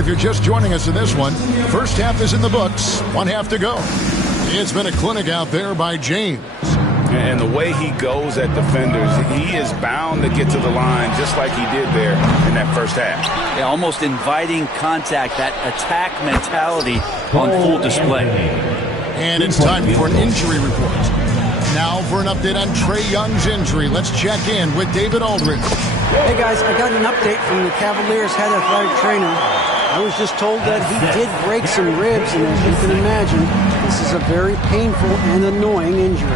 if you're just joining us in this one, first half is in the books. One half to go. It's been a clinic out there by James. And the way he goes at defenders, he is bound to get to the line just like he did there in that first half. Yeah, almost inviting contact, that attack mentality on full display. And it's time for an injury report. Now for an update on Trae Young's injury. Let's check in with David Aldridge. Hey guys, I got an update from the Cavaliers head athletic trainer. I was just told that he did break some ribs, and as you can imagine, this is a very painful and annoying injury.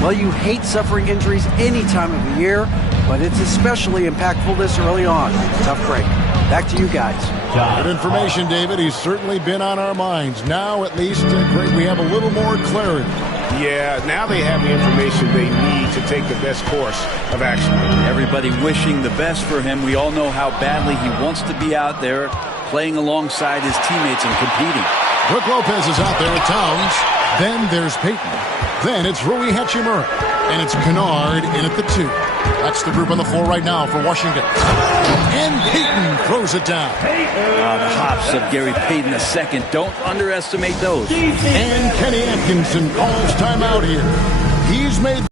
Well, you hate suffering injuries any time of the year, but it's especially impactful this early on. Tough break. Back to you guys. Good information, David. He's certainly been on our minds. Now, at least, great, we have a little more clarity. Yeah, now they have the information they need to take the best course of action. Everybody wishing the best for him. We all know how badly he wants to be out there playing alongside his teammates and competing. Brook Lopez is out there at Towns. Then there's Payton. Then it's Rui Hachimura. And it's Kennard in at the 2. That's the group on the floor right now for Washington. And Payton throws it down. The hops of Gary Payton II. Don't underestimate those. And Kenny Atkinson calls timeout here. He's made...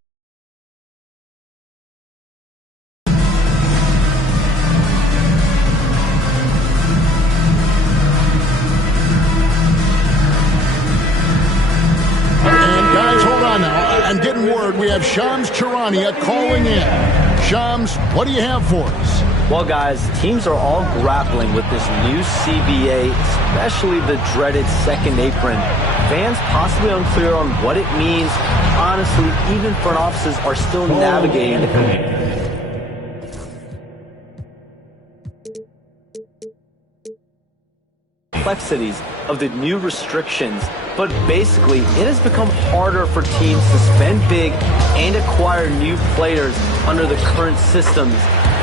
I'm getting word we have Shams Charania calling in. Shams, what do you have for us? Well, guys, teams are all grappling with this new CBA, especially the dreaded second apron. Fans possibly unclear on what it means. Honestly, even front offices are still navigating the complexities of the new restrictions. But basically, it has become harder for teams to spend big and acquire new players under the current systems.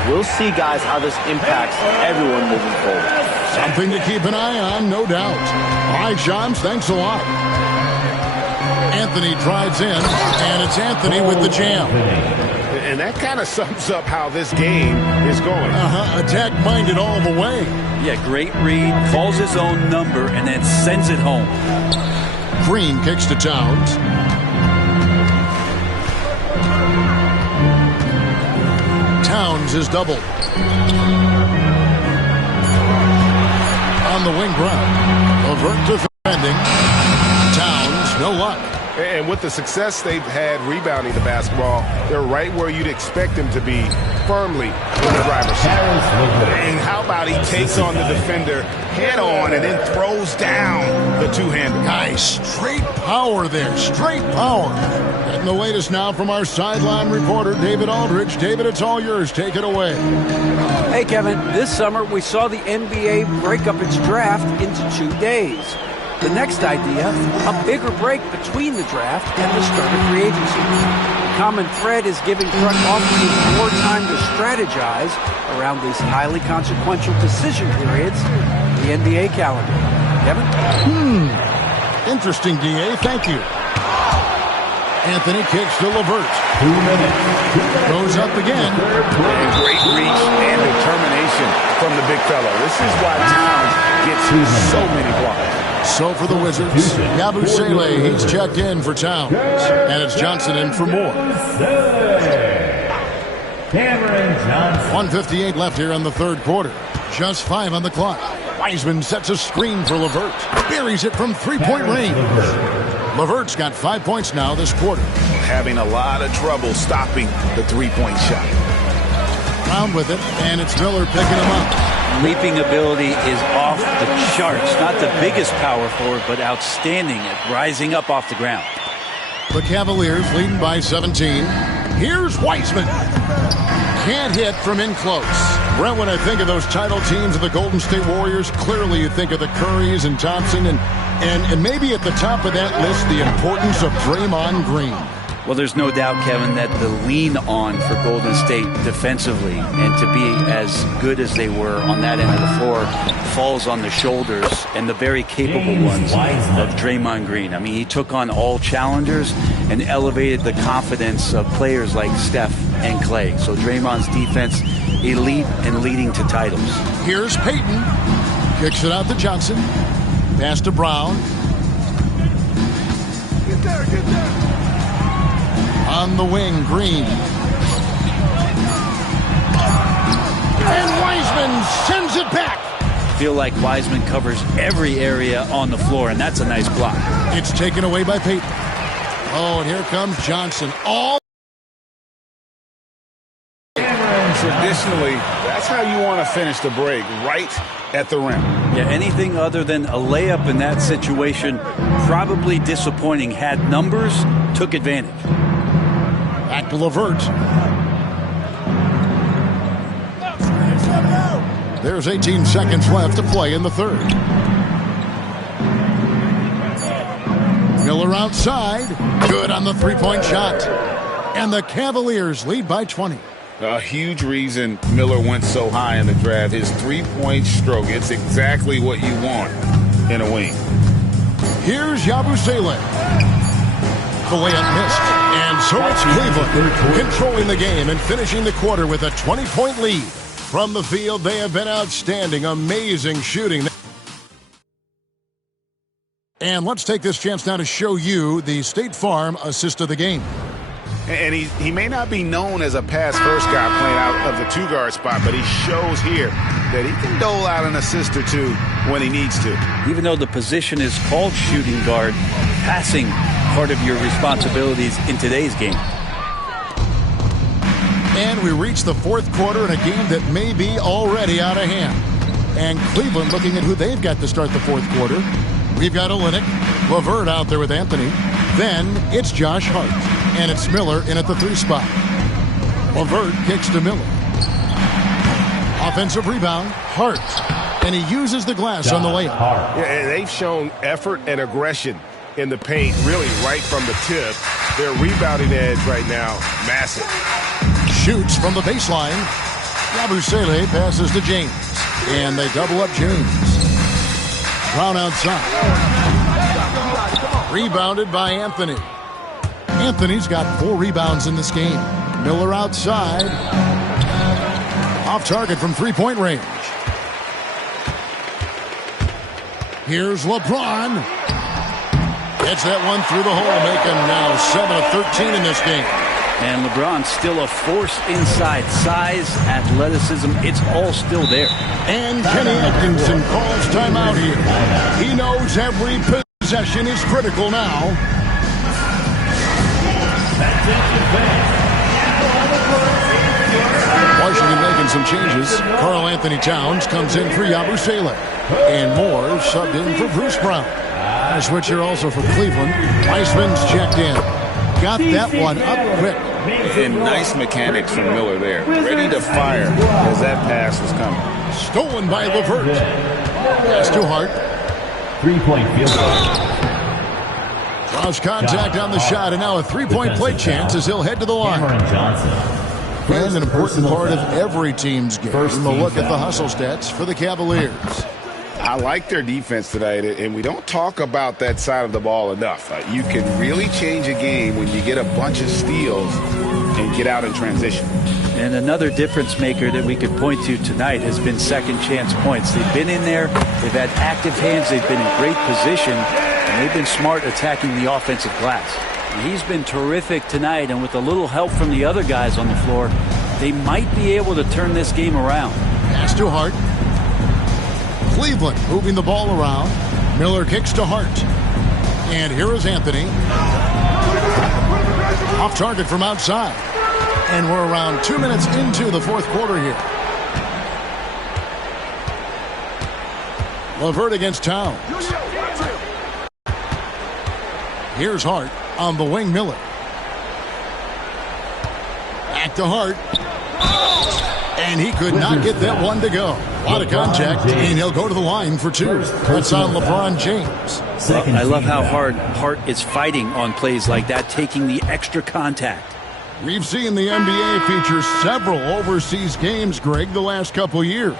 We'll see, guys, how this impacts everyone moving forward. Something to keep an eye on, no doubt. All right, Shams, thanks a lot. Anthony drives in, and it's Anthony with the jam. And that kind of sums up how this game is going. Attack-minded all the way. Yeah, great read, calls his own number, and then sends it home. Green kicks to Towns. Towns is doubled. On the wing ground. LeVert defending. Towns, no luck. And with the success they've had rebounding the basketball, they're right where you'd expect them to be, firmly in the driver's seat. And how about he takes on the defender head on and then throws down the two-hander. Nice, straight power there, straight power. Getting the latest now from our sideline reporter, David Aldridge. David, it's all yours. Take it away. Hey, Kevin, this summer we saw the NBA break up its draft into 2 days. The next idea, a bigger break between the draft and the start of free agency. The common thread is giving front offices more time to strategize around these highly consequential decision periods in the NBA calendar. Kevin? Interesting, DA. Thank you. Anthony kicks to LeVert. 2 minutes. Goes up again. And great reach and determination from the big fella. This is why Towns gets so many blocks. So for the Wizards, Yabusele, he's checked in for Towns. And it's Johnson in for Moore. Cameron Johnson. 1:58 left here in the third quarter. Just 5 on the clock. Wiseman sets a screen for LeVert. Buries it from three-point range. LeVert's got 5 points now this quarter. Having a lot of trouble stopping the three-point shot. Round with it, and it's Miller picking him up. Leaping ability is off the charts. Not the biggest power forward, but outstanding at rising up off the ground. The Cavaliers leading by 17. Here's Wiseman. Can't hit from in close. Brent, when I think of those title teams of the Golden State Warriors, clearly you think of the Currys and Thompson, and maybe at the top of that list, the importance of Draymond Green. Well, there's no doubt, Kevin, that the lean on for Golden State defensively and to be as good as they were on that end of the floor falls on the shoulders and the very capable ones of Draymond Green. I mean, he took on all challengers and elevated the confidence of players like Steph and Clay. So Draymond's defense, elite and leading to titles. Here's Payton. Kicks it out to Johnson. Pass to Brown. Get there. On the wing, Green. And Wiseman sends it back. I feel like Wiseman covers every area on the floor, and that's a nice block. It's taken away by Payton. Oh, and here comes Johnson. All Traditionally, that's how you want to finish the break, right at the rim. Yeah, anything other than a layup in that situation, probably disappointing. Had numbers, took advantage. back to LeVert. There's 18 seconds left to play in the third. Miller outside. Good on the three-point shot. And the Cavaliers lead by 20. A huge reason Miller went so high in the draft. His three-point stroke. It's exactly what you want in a wing. Here's Yabusele. The layup missed. And so it's Cleveland controlling the game and finishing the quarter with a 20-point lead. From the field, they have been outstanding. Amazing shooting. And let's take this chance now to show you the State Farm assist of the game. And he may not be known as a pass-first guy playing out of the two-guard spot, but he shows here that he can dole out an assist or two when he needs to. Even though the position is called shooting guard, passing part of your responsibilities in today's game. And we reach the fourth quarter in a game that may be already out of hand. And Cleveland looking at who they've got to start the fourth quarter. We've got Olynyk, LeVert out there with Anthony. Then it's Josh Hart. And it's Miller in at the 3 spot. LeVert kicks to Miller. Offensive rebound, Hart. And he uses the glass on the layup. Yeah, they've shown effort and aggression in the paint, really right from the tip. Their rebounding edge right now, massive. Shoots from the baseline. Yabusele passes to James. And they double up James. Brown outside. Rebounded by Anthony. Anthony's got 4 rebounds in this game. Miller outside. Off target from three-point range. Here's LeBron. Gets that one through the hole, making now 7 of 13 in this game. And LeBron's still a force inside. Size, athleticism, it's all still there. And Kenny Atkinson calls timeout here. He knows every possession is critical now. Washington making some changes. Karl Anthony Towns comes in for Yabusele. And Moore subbed in for Bruce Brown. A switch here also for Cleveland. Wiseman's checked in. Got that one up quick. And nice mechanics from Miller there. Ready to fire as that pass is coming. Stolen by LeVert. Pass to Hart. 3-point field goal. Draws contact on the shot, and now a three-point play chance as he'll head to the line. Cameron Johnson. And an important part of every team's game. A look at the hustle stats for the Cavaliers. I like their defense tonight, and we don't talk about that side of the ball enough. You can really change a game when you get a bunch of steals and get out in transition. And another difference maker that we could point to tonight has been second chance points. They've been in there, they've had active hands, they've been in great position, and they've been smart attacking the offensive glass. And he's been terrific tonight, and with a little help from the other guys on the floor, they might be able to turn this game around. Pass to Hart. Cleveland moving the ball around. Miller kicks to Hart. And here is Anthony. Off target from outside. And we're around 2 minutes into the fourth quarter here. LeVert against Towns. Here's Hart on the wing. Miller. Back to Hart. And he could not get that one to go. A lot of contact, and he'll go to the line for 2. That's on LeBron James. Well, I love how hard Hart is fighting on plays like that, taking the extra contact. We've seen the NBA feature several overseas games, Greg, the last couple years.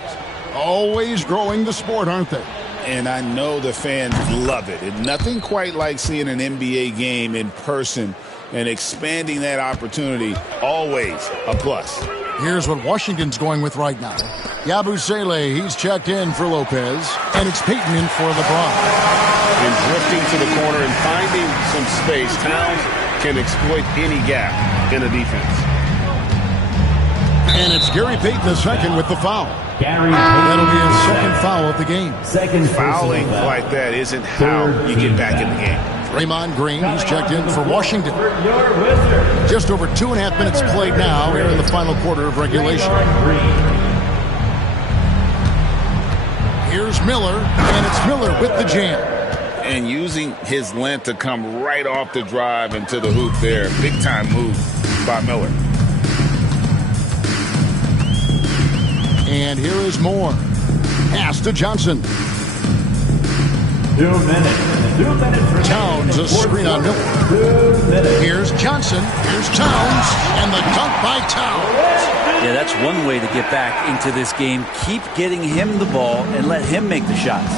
Always growing the sport, aren't they? And I know the fans love it. And nothing quite like seeing an NBA game in person and expanding that opportunity. Always a plus. Here's what Washington's going with right now. Yabusele, he's checked in for Lopez. And it's Payton in for LeBron. And drifting to the corner and finding some space. Towns can exploit any gap in a defense. And it's Gary Payton II with the foul. Gary Payton. That'll be his second foul of the game. Second Fouling foul. like that isn't how you get back in the game. Draymond Green, he's checked in for Washington. Your Wizards. Just over 2.5 minutes played now here in the final quarter of regulation. Here's Miller, and it's Miller with the jam. And using his length to come right off the drive into the hoop there. Big time move by Miller. And here is Moore. Pass to Johnson. 2 minutes. 2 minutes. Towns, a screen on Miller. 2 minutes. Here's Johnson. Here's Towns. And the dunk by Towns. Yeah, that's one way to get back into this game. Keep getting him the ball and let him make the shots.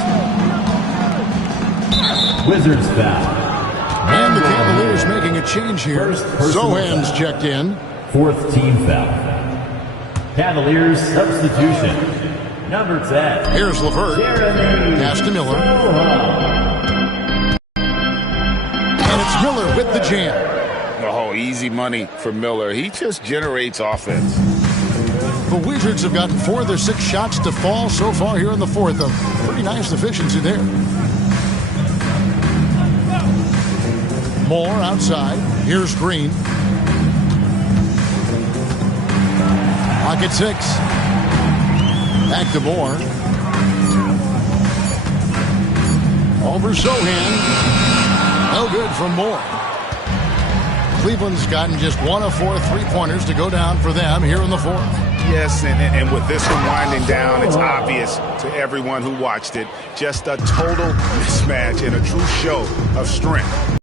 Wizards foul. And the Cavaliers making a change here. Zohan's checked in. Fourth team foul. Cavaliers substitution. Number 10. Here's LeVert. Pass to Miller. And it's Miller with the jam. Oh, easy money for Miller. He just generates offense. The Wizards have gotten 4 of their 6 shots to fall so far here in the fourth. A pretty nice efficiency there. Moore outside. Here's Green. Pocket 6. Back to Moore. Over Zohan. No good from Moore. Cleveland's gotten just 1 of 4 3-pointers to go down for them here in the fourth. Yes, and with this one winding down, it's obvious to everyone who watched it. Just a total mismatch and a true show of strength.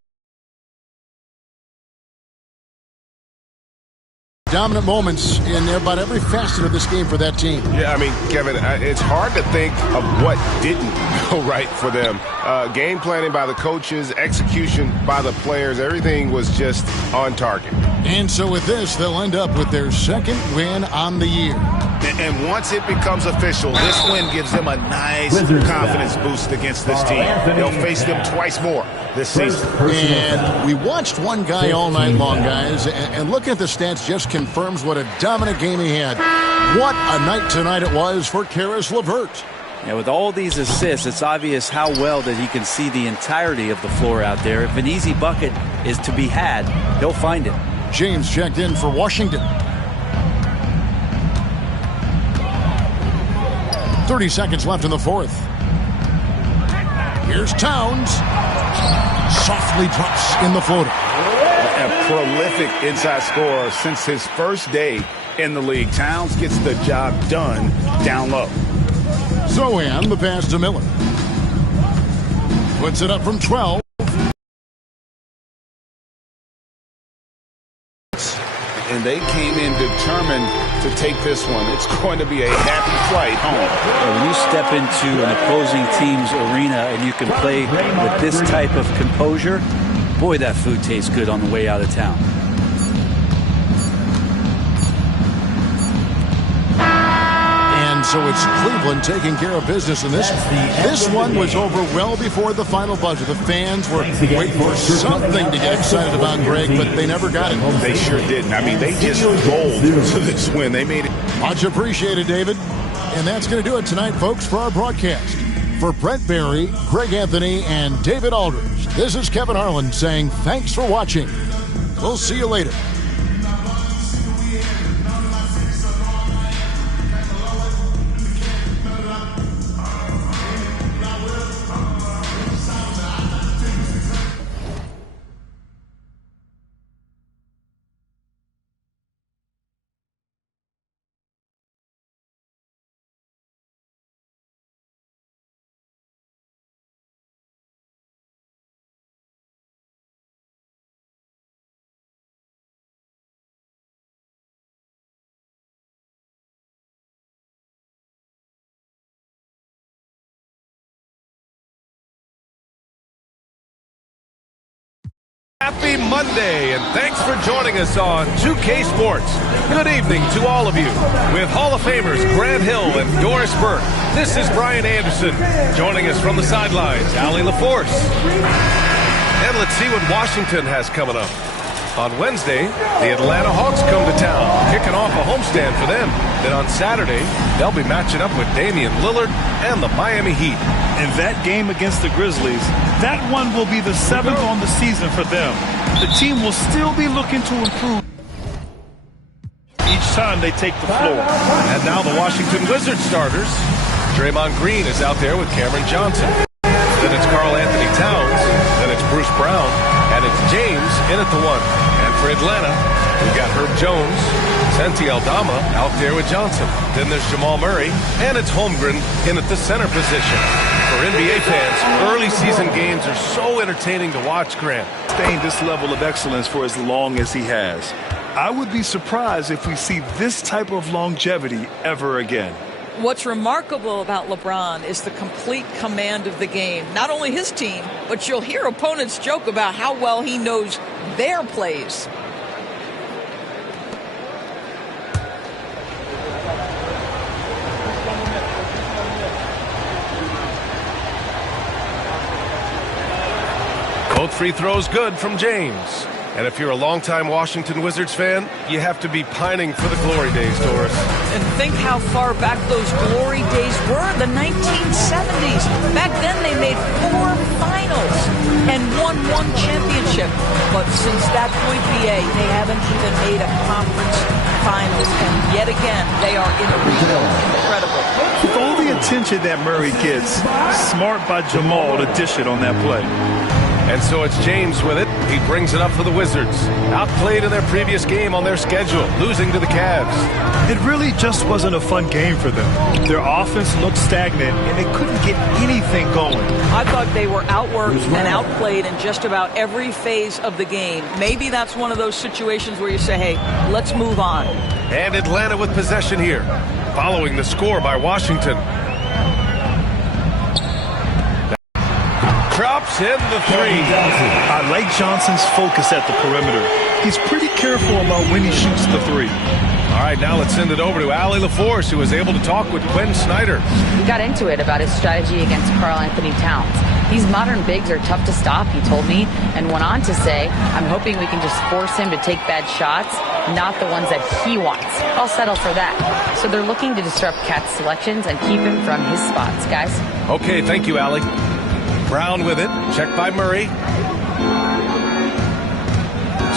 Dominant moments in about every facet of this game for that team. Yeah, I mean, Kevin, it's hard to think of what didn't go right for them. Game planning by the coaches, execution by the players, everything was just on target. And so with this, they'll end up with their second win on the year. And once it becomes official, this win gives them a nice confidence boost against this team. They'll face them twice more this season. And we watched one guy all night long, guys, and looking at the stats just confirms what a dominant game he had. What a night tonight it was for Caris LeVert. Yeah, with all these assists, it's obvious how well that he can see the entirety of the floor out there. If an easy bucket is to be had, he'll find it. James checked in for Washington. 30 seconds left in the fourth. Here's Towns. Softly drops in the floater. A prolific inside scorer since his first day in the league. Towns gets the job done down low. Zohan, the pass to Miller. Puts it up from 12. And they came in determined to take this one. It's going to be a happy flight home. When you step into an opposing team's arena and you can play with this type of composure, boy, that food tastes good on the way out of town. And so it's Cleveland taking care of business in this. This one was over well before the final buzzer. The fans were waiting for something to get excited about, Greg, but they never got it. They sure didn't. I mean, they just rolled to this win. They made it. Much appreciated, David. And that's going to do it tonight, folks, for our broadcast. For Brent Barry, Greg Anthony, and David Aldridge, this is Kevin Harlan saying thanks for watching. We'll see you later. Happy Monday, and thanks for joining us on 2K Sports. Good evening to all of you. With Hall of Famers Grant Hill and Doris Burke, this is Brian Anderson. Joining us from the sidelines, Allie LaForce. And let's see what Washington has coming up. On Wednesday, the Atlanta Hawks come to town, kicking off a homestand for them. Then on Saturday, they'll be matching up with Damian Lillard and the Miami Heat. And that game against the Grizzlies, that one will be the 7th on the season for them. The team will still be looking to improve each time they take the floor. And now the Washington Wizards starters. Draymond Green is out there with Cameron Johnson. Then it's Karl Anthony Towns. Then it's Bruce Brown. And it's James in at the 1. And for Atlanta, we've got Herb Jones, Santi Aldama out there with Johnson. Then there's Jamal Murray. And it's Holmgren in at the center position. For NBA fans, early season games are so entertaining to watch, Grant. Staying this level of excellence for as long as he has. I would be surprised if we see this type of longevity ever again. What's remarkable about LeBron is the complete command of the game. Not only his team, but you'll hear opponents joke about how well he knows their plays. Both free throws good from James. And if you're a longtime Washington Wizards fan, you have to be pining for the glory days, Doris. And think how far back those glory days were, the 1970s. Back then they made 4 finals and won 1 championship. But since that point, BA, they haven't even made a conference finals. And yet again, they are in a rebuild. Incredible. With all the attention that Murray gets, smart by Jamal to dish it on that play. And so it's James with it. He brings it up for the Wizards. Outplayed in their previous game on their schedule, losing to the Cavs. It really just wasn't a fun game for them. Their offense looked stagnant, and they couldn't get anything going. I thought they were outworked and outplayed in just about every phase of the game. Maybe that's one of those situations where you say, hey, let's move on. And Atlanta with possession here, following the score by Washington. Drops in the 3. I like Johnson's focus at the perimeter. He's pretty careful about when he shoots the 3. All right, now let's send it over to Allie LaForce, who was able to talk with Quinn Snyder. We got into it about his strategy against Karl Anthony Towns. These modern bigs are tough to stop, he told me, and went on to say, I'm hoping we can just force him to take bad shots, not the ones that he wants. I'll settle for that. So they're looking to disrupt Cat's selections and keep him from his spots, guys. Okay, thank you, Allie. Brown with it, checked by Murray.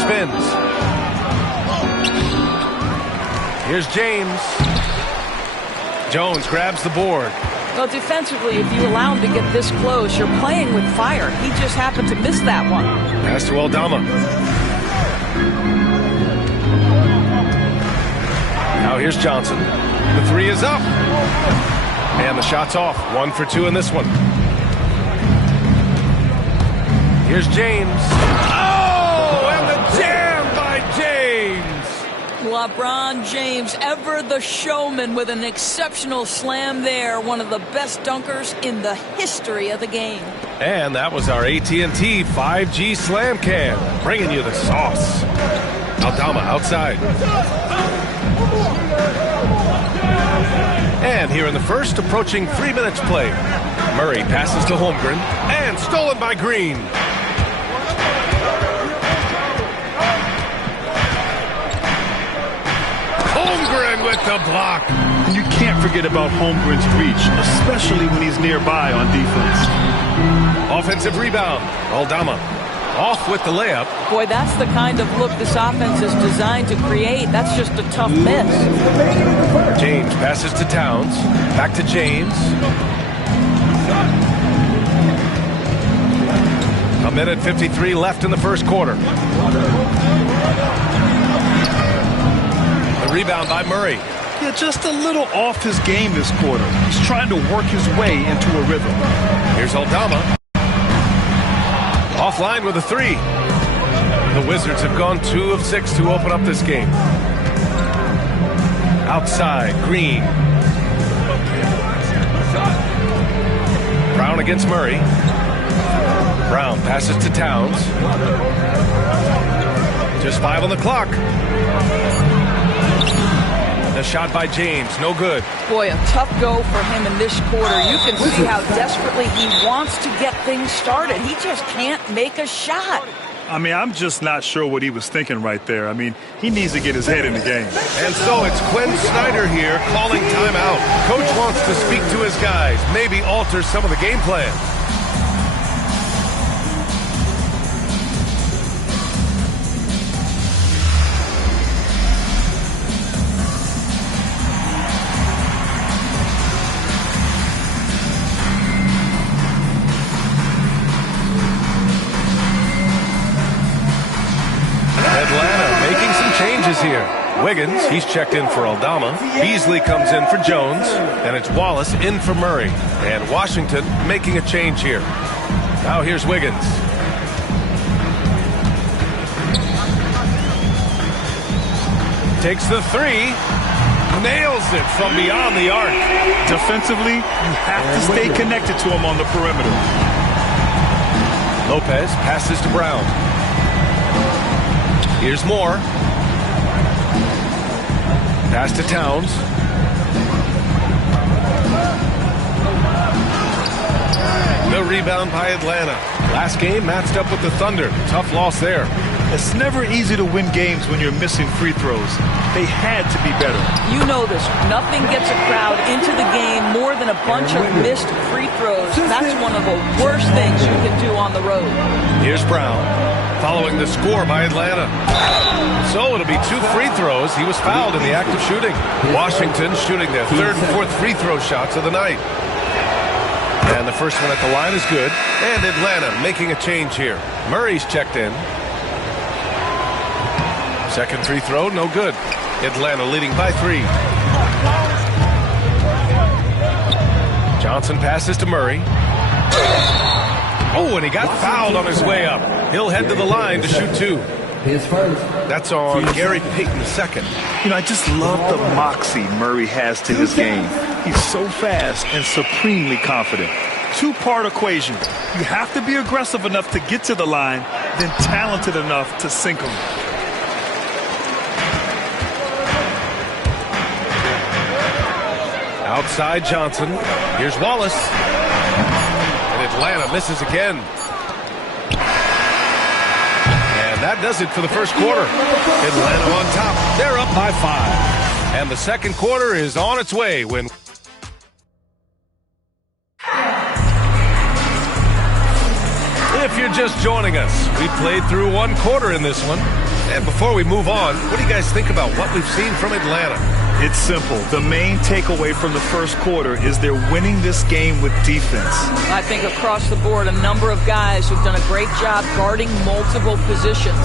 Spins. Here's James. Jones grabs the board. Well, defensively, if you allow him to get this close, you're playing with fire. He just happened to miss that one. Pass to Aldama. Now here's Johnson. The 3 is up. And the shot's off. 1 for 2 in this one. Here's James. Oh, and the jam by James. LeBron James, ever the showman, with an exceptional slam there. One of the best dunkers in the history of the game. And that was our AT&T 5G Slam Cam, bringing you the sauce. Aldama outside. And here in the first, approaching 3 minutes play. Murray passes to Holmgren, and stolen by Green. Holmgren with the block. And you can't forget about Holmgren's reach, especially when he's nearby on defense. Offensive rebound. Aldama off with the layup. Boy, that's the kind of look this offense is designed to create. That's just a tough miss. James passes to Towns. Back to James. A minute 53 left in the first quarter. The rebound by Murray. Yeah, just a little off his game this quarter. He's trying to work his way into a rhythm. Here's Aldama. Offline with a 3. The Wizards have gone 2 of 6 to open up this game. Outside, Green. Brown against Murray. Brown passes to Towns. Just 5 on the clock. The shot by James, no good. Boy, a tough go for him in this quarter. You can see how desperately he wants to get things started. He just can't make a shot. I mean, I'm just not sure what he was thinking right there. I mean, he needs to get his head in the game. And so it's Quinn Snyder here calling timeout. Coach wants to speak to his guys, maybe alter some of the game plan. Here. Wiggins, he's checked in for Aldama. Beasley comes in for Jones. And it's Wallace in for Murray. And Washington making a change here. Now here's Wiggins. Takes the three. Nails it from beyond the arc. Defensively, you have to stay connected to him on the perimeter. Lopez passes to Brown. Here's Moore. Pass to Towns. The rebound by Atlanta. Last game matched up with the Thunder. Tough loss there. It's never easy to win games when you're missing free throws. They had to be better. You know this. Nothing gets a crowd into the game more than a bunch of missed free throws. That's one of the worst things you can do on the road. Here's Brown, following the score by Atlanta. So it'll be 2 free throws. He was fouled in the act of shooting. Washington shooting their 3rd and 4th free throw shots of the night. And the first one at the line is good. And Atlanta making a change here. Murray's checked in. Second free throw, no good. Atlanta leading by 3. Johnson passes to Murray. Oh, and he got fouled on his way up. He'll head to the line to shoot 2. That's on Gary Payton II. You know, I just love the moxie Murray has to his game. He's so fast and supremely confident. 2-part equation. You have to be aggressive enough to get to the line, then talented enough to sink them. Outside Johnson. Here's Wallace. And Atlanta misses again. And that does it for the first quarter. Atlanta on top. They're up by 5. And the second quarter is on its way when... If you're just joining us, we played through 1 quarter in this one. And before we move on, what do you guys think about what we've seen from Atlanta? It's simple. The main takeaway from the first quarter is they're winning this game with defense. I think across the board, a number of guys who've done a great job guarding multiple positions.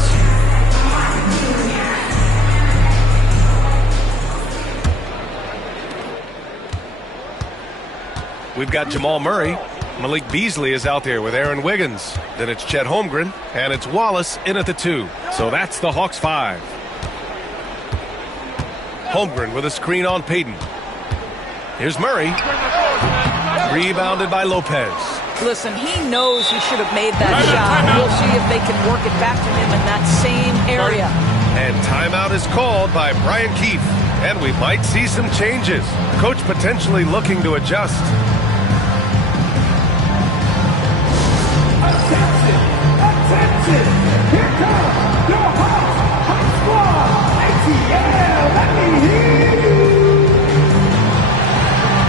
We've got Jamal Murray. Malik Beasley is out there with Aaron Wiggins. Then it's Chet Holmgren, and it's Wallace in at the 2. So that's the Hawks 5. Holmgren with a screen on Payton. Here's Murray. Rebounded by Lopez. Listen, he knows he should have made that shot. We'll see if they can work it back to him in that same area. And timeout is called by Brian Keefe. And we might see some changes. Coach potentially looking to adjust. Attention! Here comes your Hawks squad! ATL, let me hear you!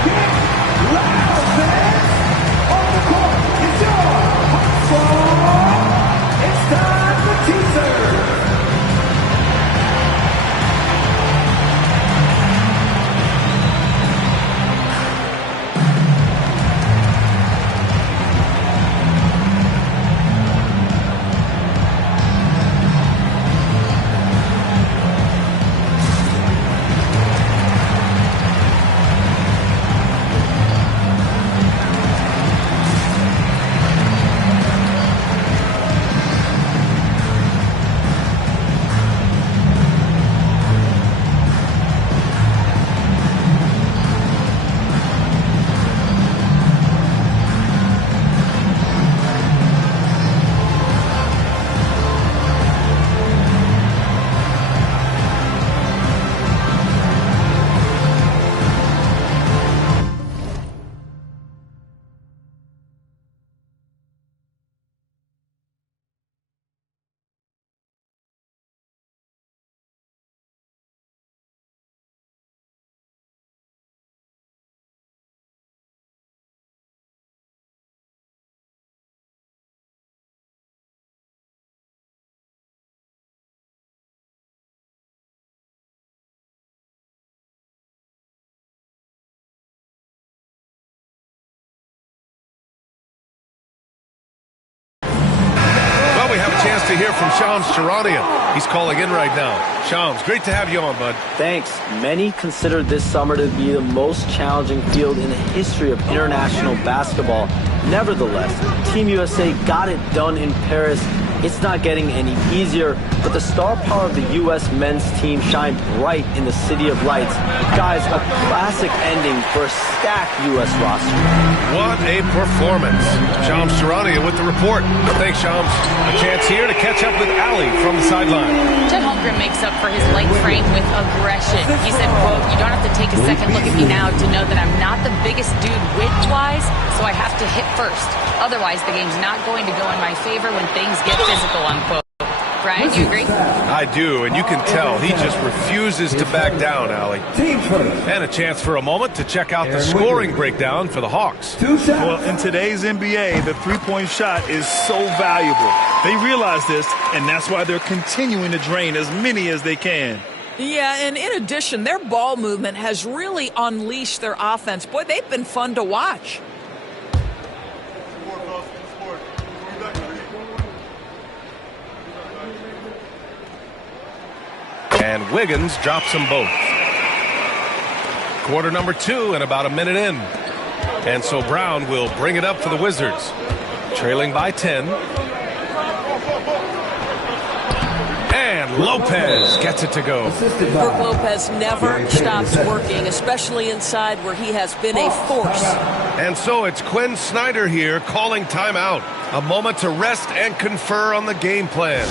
Get loud, fans! On the court, it's your Hawks squad! It's time for teaser! to hear from Shams Charania. He's calling in right now. Shams, great to have you on, bud. Thanks. Many consider this summer to be the most challenging field in the history of international basketball. Nevertheless, Team USA got it done in Paris. It's not getting any easier, but the star power of the U.S. men's team shined bright in the City of Lights. Guys, a classic ending for a stacked U.S. roster. What a performance. Shams Charania with the report. Thanks, Shams. A chance here to catch up with Allie from the sideline. Chet Holmgren makes up for his light frame with aggression. He said, quote, "You don't have to take a second look at me now to know that I'm not the biggest dude width-wise, so I have to hit first. Otherwise, the game's not going to go in my favor when things get physical," unquote. Brian, do you agree? I do, and you can tell he just refuses to back down, Allie. And a chance for a moment to check out the scoring breakdown for the Hawks. Well, in today's NBA, the three-point shot is so valuable. They realize this, and that's why they're continuing to drain as many as they can. Yeah, and in addition, their ball movement has really unleashed their offense. Boy, they've been fun to watch. And Wiggins drops them both. Quarter number 2 and about a minute in. And so Brown will bring it up for the Wizards. Trailing by 10. And Lopez gets it to go. Brook Lopez never stops working, especially inside where he has been a force. And so it's Quinn Snyder here calling timeout. A moment to rest and confer on the game plan.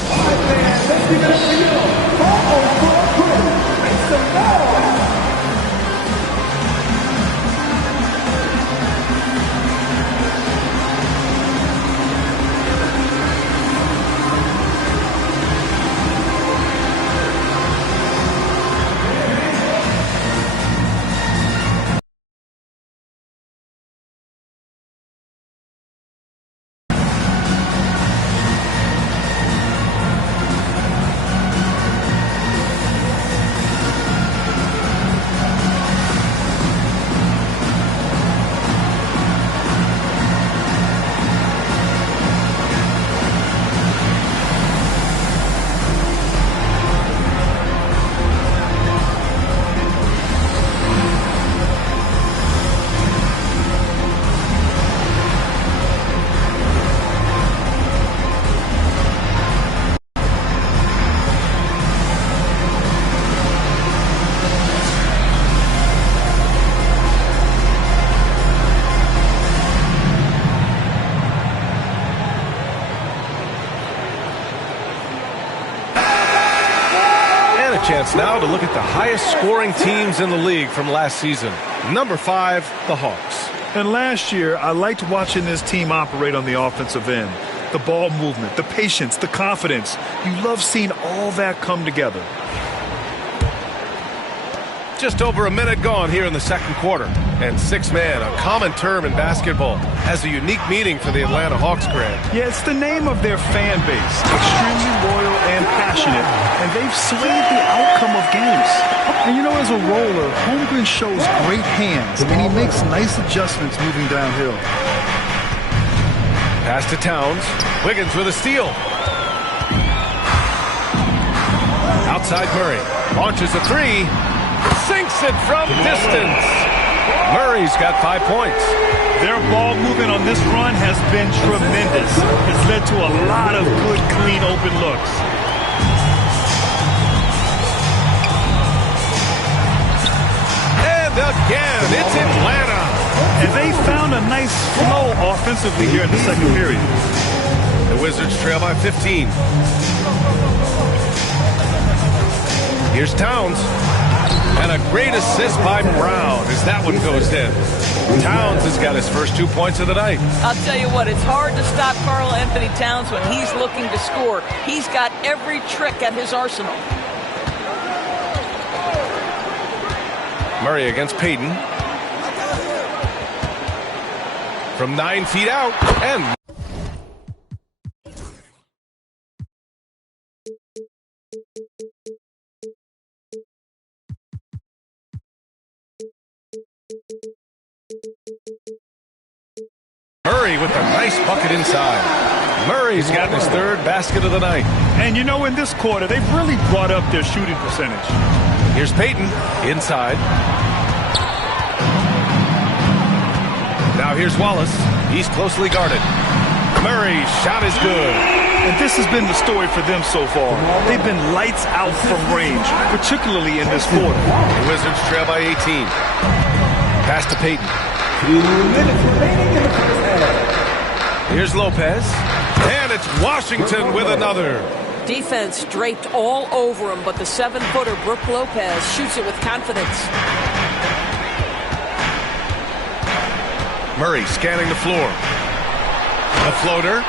Chance now to look at the highest scoring teams in the league from last season. Number 5, the Hawks. And last year, I liked watching this team operate on the offensive end. The ball movement, the patience, the confidence. You love seeing all that come together. Just over a minute gone here in the second quarter. And six-man, a common term in basketball, has a unique meaning for the Atlanta Hawks, Grant. Yeah, it's the name of their fan base. Extremely loyal and passionate. And they've swayed the outcome of games. And you know, as a roller, Holmgren shows great hands, and he makes nice adjustments moving downhill. Pass to Towns. Wiggins with a steal. Outside Murray. Launches a three. Sinks it from distance. Murray's got 5 points. Their ball movement on this run has been tremendous. It's led to a lot of good, clean, open looks. And again, it's Atlanta. And they found a nice flow offensively here in the second period. The Wizards trail by 15. Here's Towns. And a great assist by Brown as that one goes in. Towns has got his first 2 points of the night. I'll tell you what, it's hard to stop Karl Anthony Towns when he's looking to score. He's got every trick at his arsenal. Murray against Payton. From 9 feet out, and Murray with a nice bucket inside. Murray's got his third basket of the night. And you know, in this quarter, they've really brought up their shooting percentage. Here's Payton inside. Now here's Wallace. He's closely guarded. Murray's shot is good. And this has been the story for them so far. They've been lights out from range, particularly in this quarter. The Wizards trail by 18. Pass to Payton. 2 minutes remaining in the first half. Here's Lopez. And it's Washington with another. Defense draped all over him, but the 7-footer Brook Lopez shoots it with confidence. Murray scanning the floor. A floater.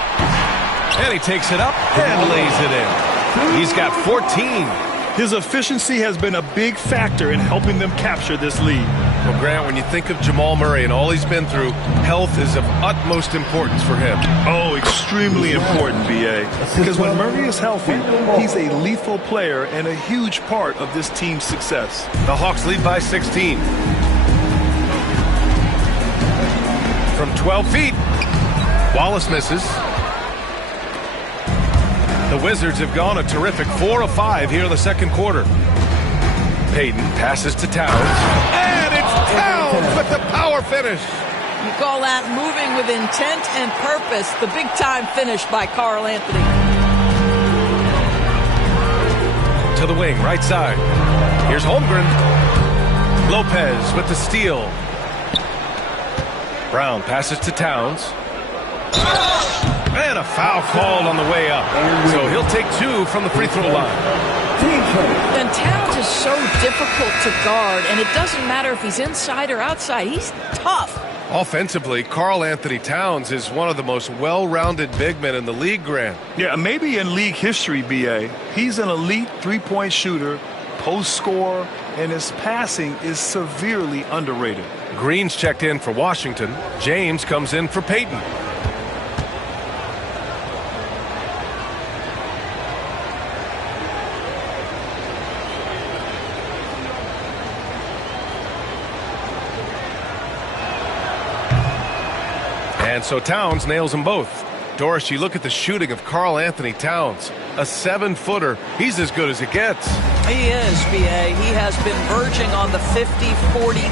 And he takes it up and lays it in. He's got 14. His efficiency has been a big factor in helping them capture this lead. Well, Grant, when you think of Jamal Murray and all he's been through, health is of utmost importance for him. Oh, extremely important, B.A. Because when Murray is healthy, he's a lethal player and a huge part of this team's success. The Hawks lead by 16. From 12 feet, Wallace misses. The Wizards have gone a terrific 4 of 5 here in the second quarter. Payton passes to Towns. And it's Towns with the power finish. You call that moving with intent and purpose. The big-time finish by Karl Anthony. To the wing, right side. Here's Holmgren. Lopez with the steal. Brown passes to Towns. And a foul called on the way up. So he'll take 2 from the free throw line. And Towns is so difficult to guard, and it doesn't matter if he's inside or outside. He's tough. Offensively, Karl Anthony Towns is one of the most well-rounded big men in the league, Grant. Yeah, maybe in league history, B.A. He's an elite three-point shooter, post scorer, and his passing is severely underrated. Green's checked in for Washington. James comes in for Payton. And so Towns nails them both. Doris, you look at the shooting of Karl Anthony Towns. A 7-footer. He's as good as it gets. He is, B.A. He has been verging on the 50, 40, 90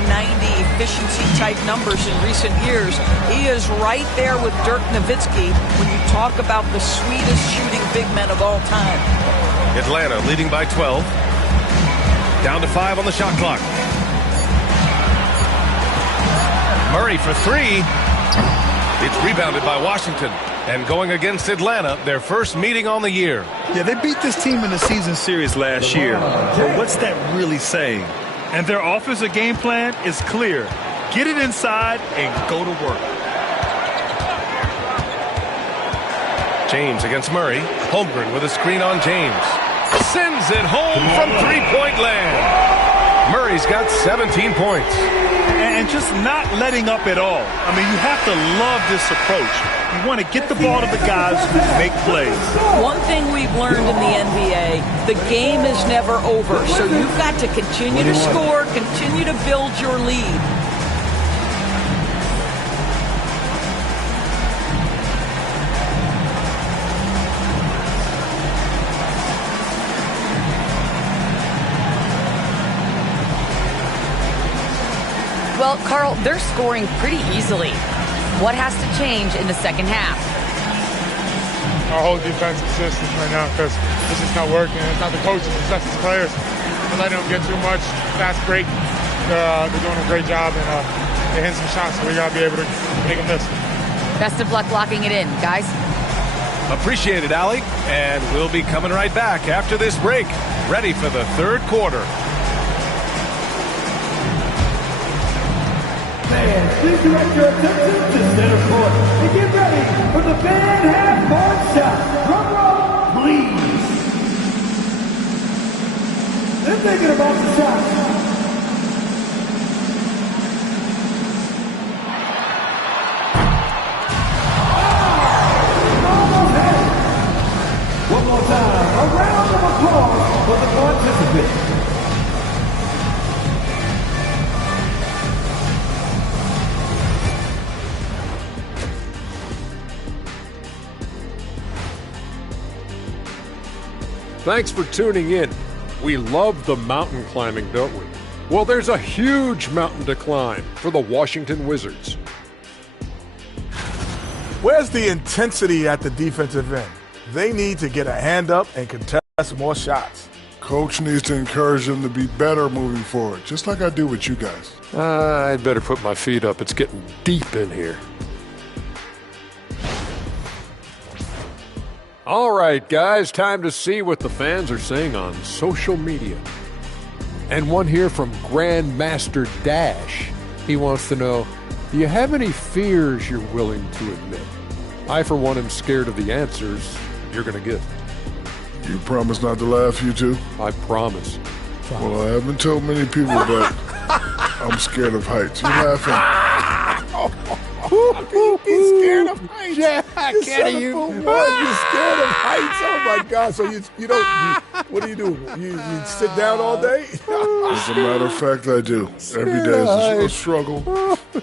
efficiency-type numbers in recent years. He is right there with Dirk Nowitzki when you talk about the sweetest shooting big men of all time. Atlanta leading by 12. Down to 5 on the shot clock. Murray for 3. It's rebounded by Washington. And going against Atlanta, their first meeting on the year. Yeah, they beat this team in the season series last year. But what's that really saying? And their offensive game plan is clear. Get it inside and go to work. James against Murray. Holmgren with a screen on James. Sends it home from three-point land. Murray's got 17 points. And just not letting up at all. I mean, you have to love this approach. You want to get the ball to the guys who make plays. One thing we've learned in the NBA, the game is never over. So you've got to continue to score, continue to build your lead. Well, Karl, they're scoring pretty easily. What has to change in the second half? Our whole defensive system right now, because it's just not working. It's not the coaches, it's just the players. We're letting them get too much fast break. They're doing a great job, and they're hitting some shots, so we got to be able to make them miss. Best of luck locking it in, guys. Appreciate it, Allie. And we'll be coming right back after this break. Ready for the third quarter. Fans, please direct your attention to center court and get ready for the fan half-court shot. Drum roll, please. They're thinking about the shot. One more time, a round of applause for the participants. Thanks for tuning in. We love the mountain climbing, don't we? Well, there's a huge mountain to climb for the Washington Wizards. Where's the intensity at the defensive end? They need to get a hand up and contest more shots. Coach needs to encourage them to be better moving forward, just like I do with you guys. I'd better put my feet up. It's getting deep in here. All right, guys, time to see what the fans are saying on social media. And one here from Grandmaster Dash. He wants to know, do you have any fears you're willing to admit? I, for one, am scared of the answers you're going to give. You promise not to laugh, you two? I promise. Well, I haven't told many people, but I'm scared of heights. You laughing? He's scared of heights. Yeah, I can't even. You're scared of heights. Oh my God! So you don't. What do? You sit down all day? As a matter of fact, I do. Every day is a struggle.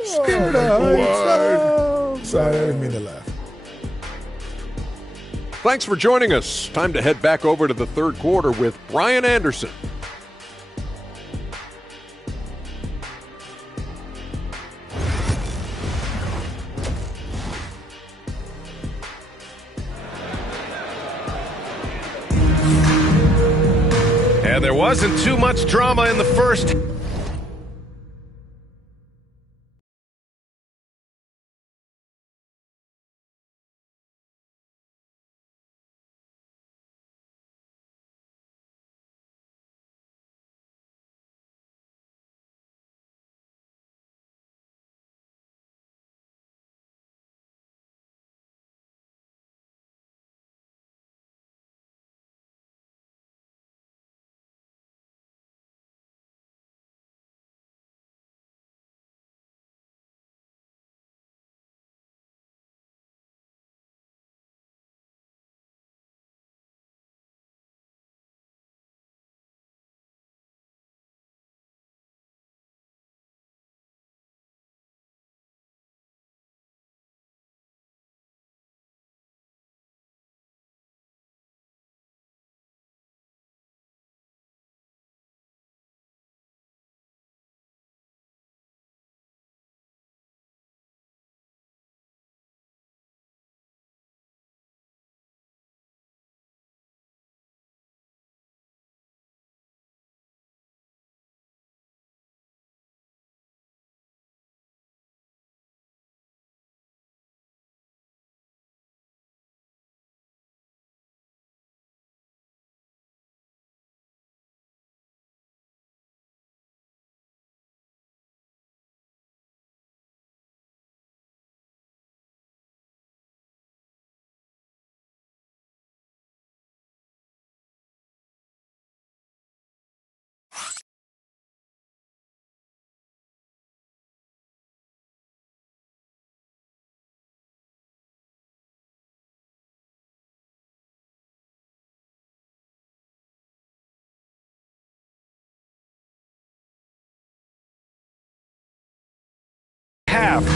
Scared of heights. Sorry, I didn't mean to laugh. Thanks for joining us. Time to head back over to the third quarter with Brian Anderson. And there wasn't too much drama in the first.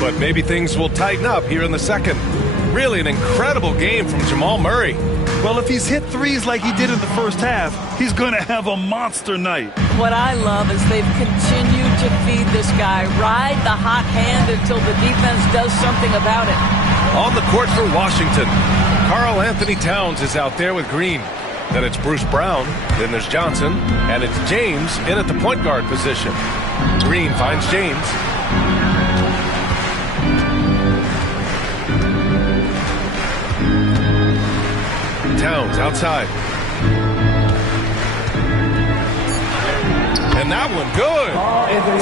But maybe things will tighten up here in the second. Really an incredible game from Jamal Murray. Well, if he's hit threes like he did in the first half, he's going to have a monster night. What I love is they've continued to feed this guy. Ride the hot hand until the defense does something about it. On the court for Washington, Karl Anthony Towns is out there with Green. Then it's Bruce Brown. Then there's Johnson. And it's James in at the point guard position. Green finds James. Towns outside. And that one good.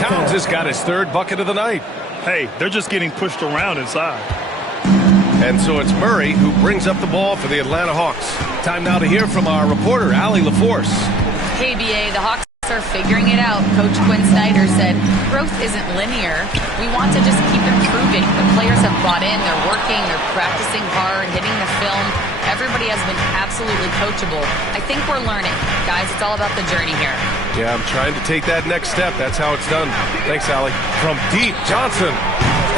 Towns has got his third bucket of the night. Hey, they're just getting pushed around inside. And so it's Murray who brings up the ball for the Atlanta Hawks. Time now to hear from our reporter, Allie LaForce. Hey, BA, the Hawks are figuring it out. Coach Quinn Snyder said, growth isn't linear. We want to just keep improving. The players have bought in. They're working. They're practicing hard, hitting the film. Everybody has been absolutely coachable. I think we're learning. Guys, it's all about the journey here. Yeah, I'm trying to take that next step. That's how it's done. Thanks, Allie. From deep, Johnson.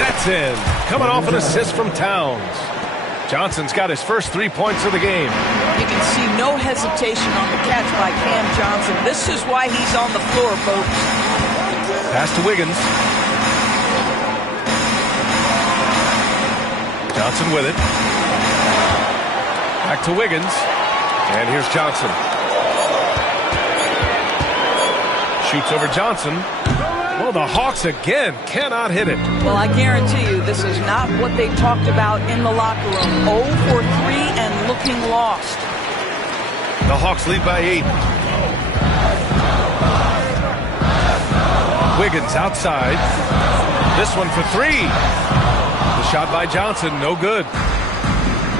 That's in. Coming off an assist from Towns. Johnson's got his first 3 points of the game. You can see no hesitation on the catch by Cam Johnson. This is why he's on the floor, folks. Pass to Wiggins. Johnson with it. Back to Wiggins. And here's Johnson. Shoots over Johnson. Well, the Hawks again cannot hit it. Well, I guarantee you this is not what they talked about in the locker room. 0 for 3 and looking lost. The Hawks lead by 8. Wiggins outside. This one for 3. The shot by Johnson, no good.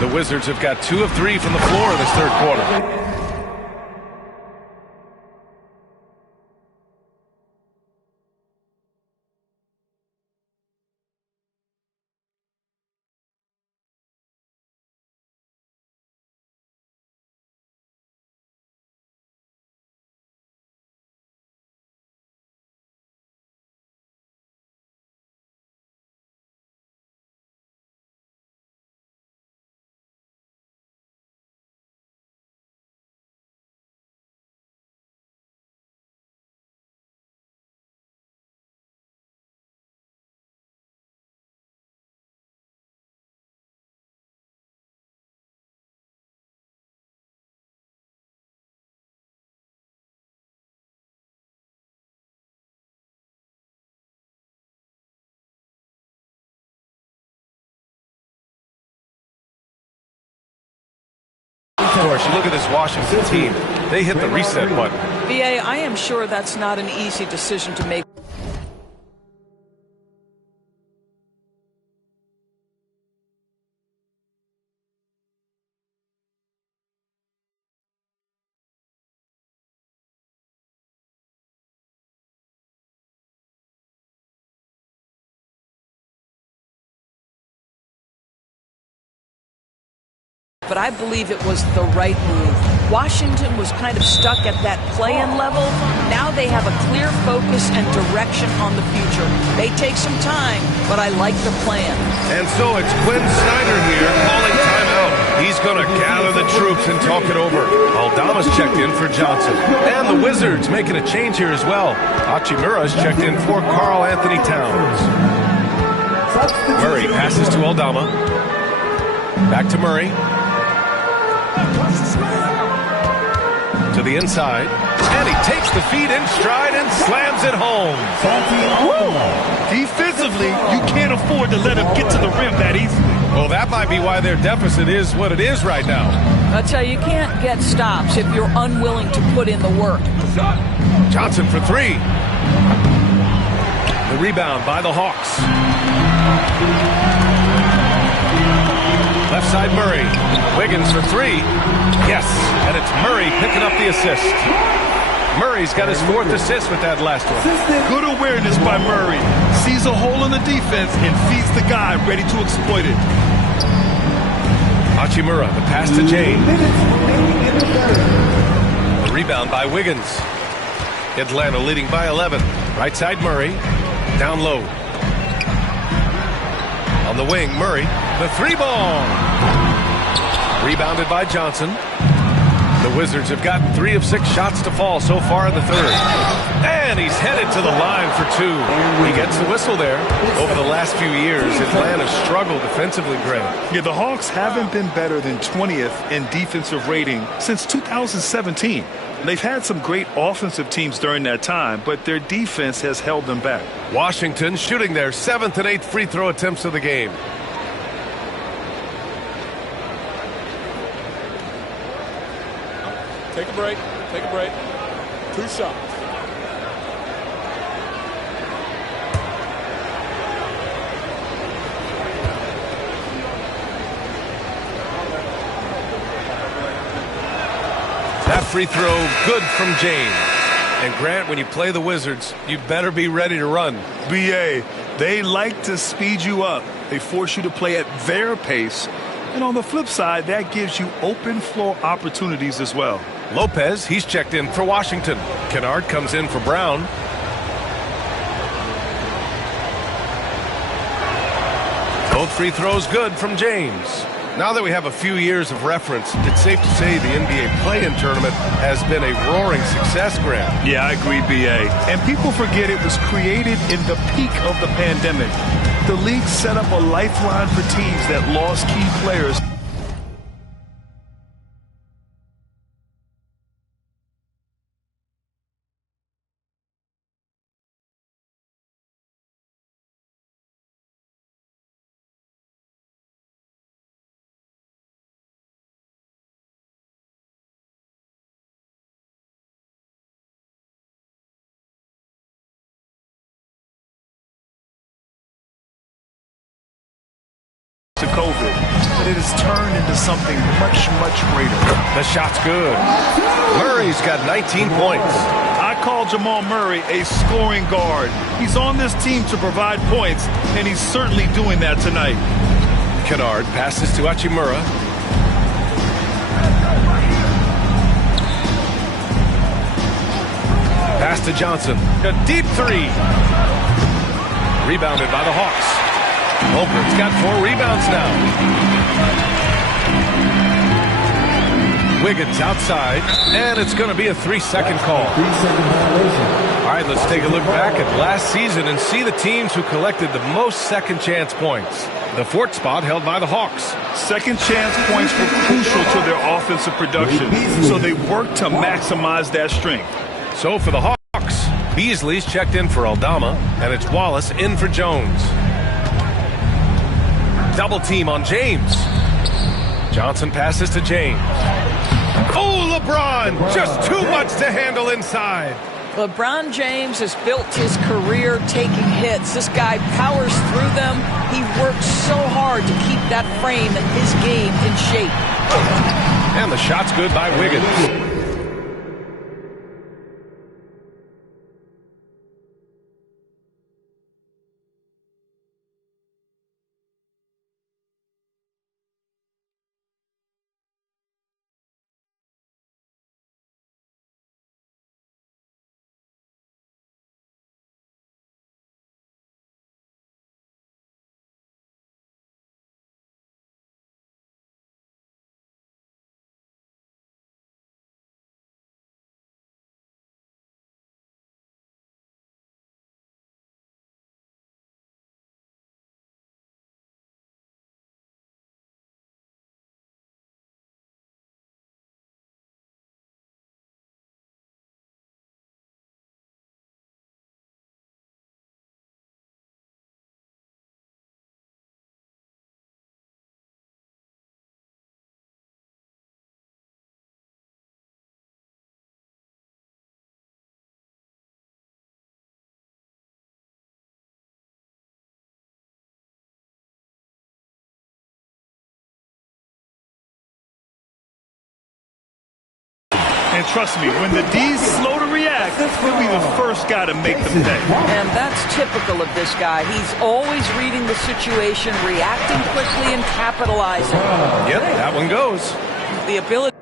The Wizards have got 2 of 3 from the floor in this third quarter. Of course, you look at this Washington team. They hit the reset button. VA, I am sure that's not an easy decision to make. But I believe it was the right move. Washington was kind of stuck at that play-in level. Now they have a clear focus and direction on the future. May take some time, but I like the plan. And so it's Quinn Snyder here calling timeout. He's going to gather the troops and talk it over. Aldama's checked in for Johnson. And the Wizards making a change here as well. Hachimura's checked in for Karl Anthony Towns. Murray passes to Aldama. Back to Murray. To the inside, and he takes the feed in stride and slams it home. Defensively, you can't afford to let him get to the rim that easily. Well, that might be why their deficit is what it is right now. I tell you, you can't get stops if you're unwilling to put in the work. Johnson for 3. The rebound by the Hawks. Left side Murray. Wiggins for 3. Yes, and it's Murray picking up the assist. Murray's got his 4th assist with that last one. Good awareness by Murray. Sees a hole in the defense and feeds the guy ready to exploit it. Hachimura, the pass to James. The rebound by Wiggins. Atlanta leading by 11. Right side Murray. Down low. On the wing, Murray. The 3-ball. Rebounded by Johnson. The Wizards have gotten 3 of 6 shots to fall so far in the third. And he's headed to the line for 2. He gets the whistle there. Over the last few years, Atlanta struggled defensively, Greg. Yeah, the Hawks haven't been better than 20th in defensive rating since 2017. They've had some great offensive teams during that time, but their defense has held them back. Washington shooting their 7th and 8th free throw attempts of the game. Take a break. Take a break. 2 shots. That free throw good from James. And Grant, when you play the Wizards, you better be ready to run. BA, they like to speed you up. They force you to play at their pace. And on the flip side, that gives you open floor opportunities as well. Lopez, he's checked in for Washington. Kennard comes in for Brown. Both free throws good from James. Now that we have a few years of reference, it's safe to say the NBA play-in tournament has been a roaring success, Graham. Yeah, I agree, B.A. And people forget it was created in the peak of the pandemic. The league set up a lifeline for teams that lost key players. To COVID, but it has turned into something much, much greater. The shot's good. Murray's got 19 points. I call Jamal Murray a scoring guard. He's on this team to provide points, and he's certainly doing that tonight. Kennard passes to Hachimura. Pass to Johnson. A deep three. Rebounded by the Hawks. Holbert's got 4 rebounds now. Wiggins outside, and it's going to be a 3-second call. All right, let's take a look back at last season and see the teams who collected the most second chance points. The 4th spot held by the Hawks. Second chance points were crucial to their offensive production, so they worked to maximize that strength. So for the Hawks, Beasley's checked in for Aldama, and it's Wallace in for Jones. Double team on James. Johnson passes to James. Oh, LeBron! Just too much to handle inside. LeBron James has built his career taking hits. This guy powers through them. He works so hard to keep that frame and his game in shape. And the shot's good by Wiggins. And trust me, when the D's slow to react, he'll be the first guy to make the pay. And that's typical of this guy. He's always reading the situation, reacting quickly, and capitalizing. Yep, that one goes. The ability.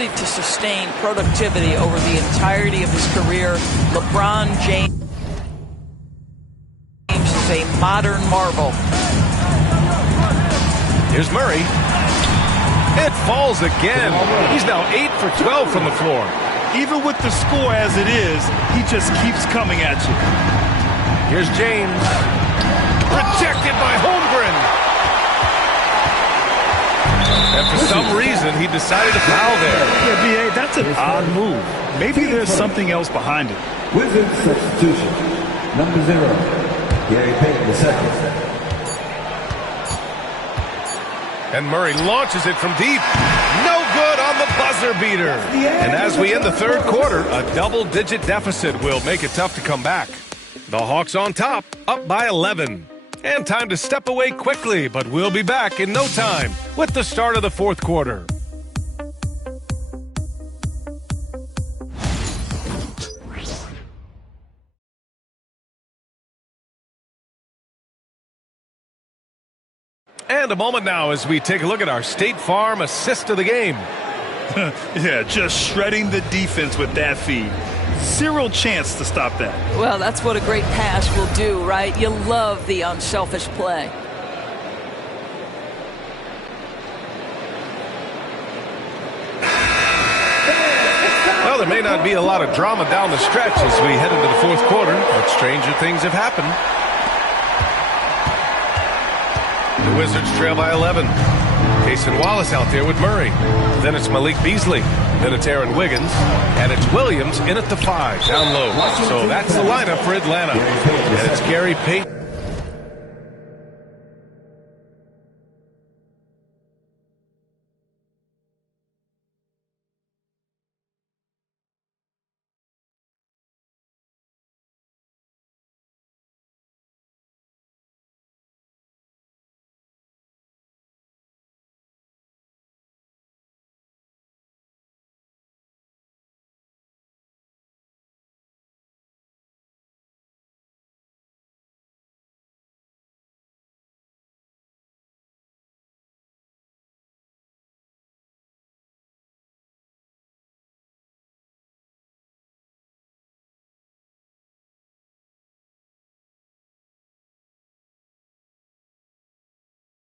To sustain productivity over the entirety of his career, LeBron James is a modern marvel. Here's Murray. It falls again. He's now 8 for 12 from the floor. Even with the score as it is, he just keeps coming at you. Here's James. Rejected by Holmgren. And for some reason, he decided to foul there. Yeah, B.A., that's an odd move. Maybe there's something else behind it. Wizards substitution. Number 0, Gary Payton II. And Murray launches it from deep. No good on the buzzer beater. And as we end the third quarter, a double-digit deficit will make it tough to come back. The Hawks on top, up by 11. And time to step away quickly, but we'll be back in no time with the start of the fourth quarter. And a moment now as we take a look at our State Farm assist of the game. Yeah, just shredding the defense with that feed. Zero chance to stop that. Well, that's what a great pass will do, right? You love the unselfish play. Well, there may not be a lot of drama down the stretch as we head into the fourth quarter, but stranger things have happened. The Wizards trail by 11. Cason Wallace out there with Murray. Then it's Malik Beasley. Then it's Aaron Wiggins. And it's Williams in at the 5, down low. So that's the lineup for Atlanta. And it's Gary Payton.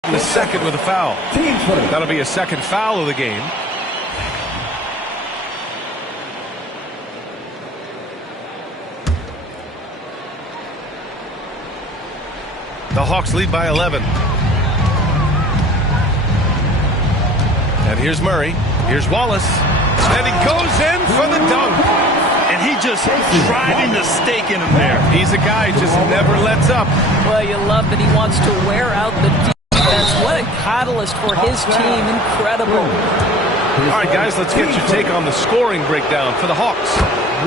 The second with a foul. That'll be a second foul of the game. The Hawks lead by 11. And here's Murray. Here's Wallace. And he goes in for the dunk. And he just driving the stake in him there. He's a guy who just never lets up. Well, you love that he wants to wear out the defense. What a catalyst for his team. Incredible. All right, guys, let's get your take on the scoring breakdown for the Hawks.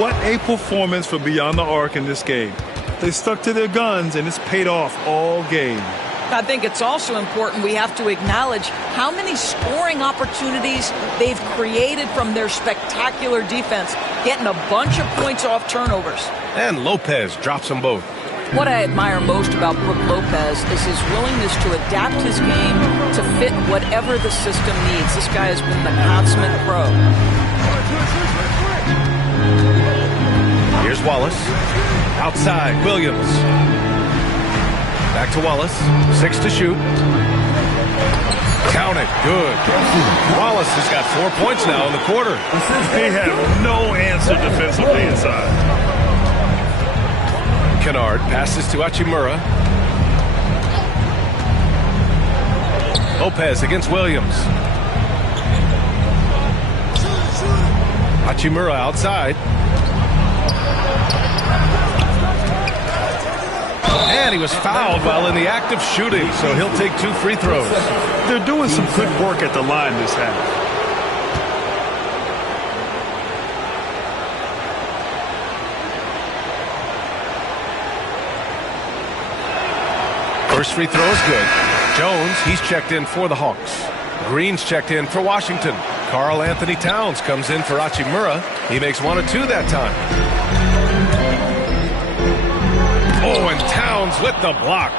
What a performance for Beyond the Arc in this game. They stuck to their guns, and it's paid off all game. I think it's also important we have to acknowledge how many scoring opportunities they've created from their spectacular defense, getting a bunch of points off turnovers. And Lopez drops them both. What I admire most about Brook Lopez is his willingness to adapt his game to fit whatever the system needs. This guy has been the consummate pro. Here's Wallace. Outside, Williams. Back to Wallace. 6 to shoot. Count it. Good. Wallace has got 4 points now in the quarter. They have no answer defensively inside. Kennard passes to Hachimura. Lopez against Williams. Hachimura outside. And he was fouled while in the act of shooting, so he'll take 2 free throws. They're doing some good work at the line this half. First free throw is good. Jones, he's checked in for the Hawks. Green's checked in for Washington. Karl Anthony Towns comes in for Hachimura. He makes 1 of 2 that time. Oh, and Towns with the block.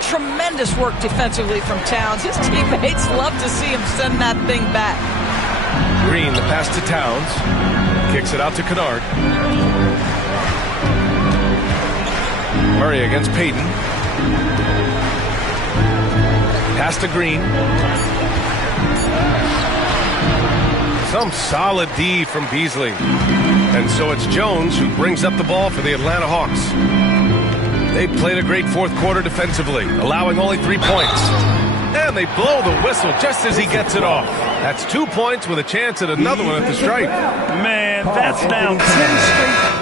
Tremendous work defensively from Towns. His teammates love to see him send that thing back. Green, the pass to Towns. Kicks it out to Kennard. Murray against Payton. Pass to Green. Some solid D from Beasley. And so it's Jones who brings up the ball for the Atlanta Hawks. They played a great fourth quarter defensively, allowing only 3 points. And they blow the whistle just as he gets it off. That's 2 points with a chance at another one at the stripe. Man, that's now 10 straight.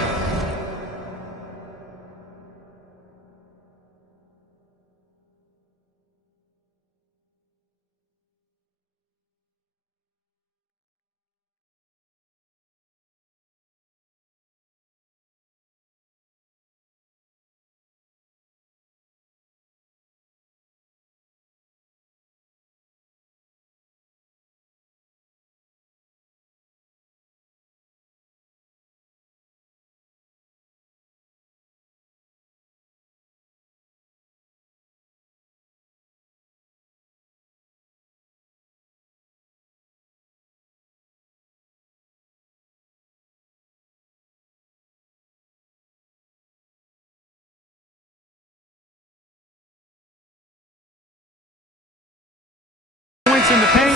In the paint.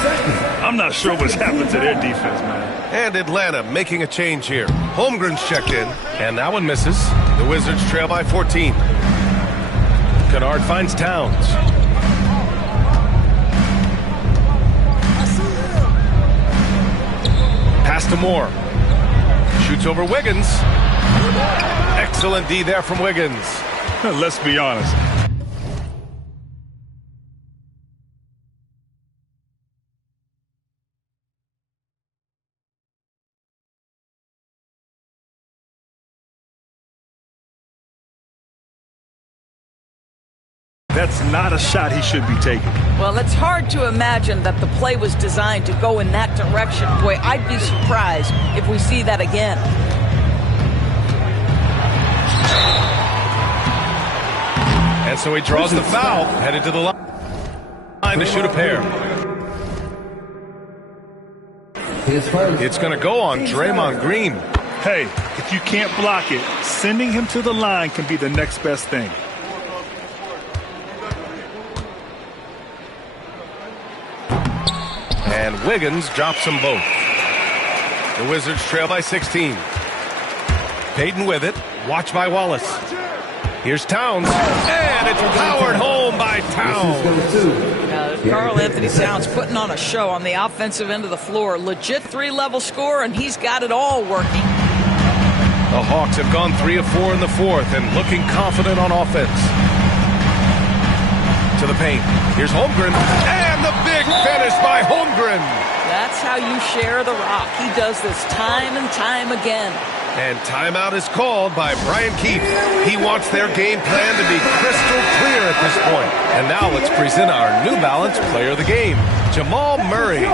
I'm not sure what's happened to their defense, man. And Atlanta making a change here. Holmgren's checked in, and that one misses. The Wizards trail by 14. Kennard finds Towns. Pass to Moore. Shoots over Wiggins. Excellent D there from Wiggins. Let's be honest. That's not a shot he should be taking. Well, it's hard to imagine that the play was designed to go in that direction. Boy, I'd be surprised if we see that again. And so he draws the foul, headed to the line to shoot a pair. It's going to go on Draymond Green. Hey, if you can't block it, sending him to the line can be the next best thing. And Wiggins drops them both. The Wizards trail by 16. Payton with it. Watched by Wallace. Here's Towns. And it's powered home by Towns. Karl Anthony Towns putting on a show on the offensive end of the floor. Legit three-level score, and he's got it all working. The Hawks have gone 3 of 4 in the fourth and looking confident on offense. To the paint. Here's Holmgren. And the big finish by Holmgren. That's how you share the rock. He does this time and time again. And timeout is called by Brian Keefe. He wants their game plan to be crystal clear at this point. And now let's present our New Balance player of the game, Jamal Murray.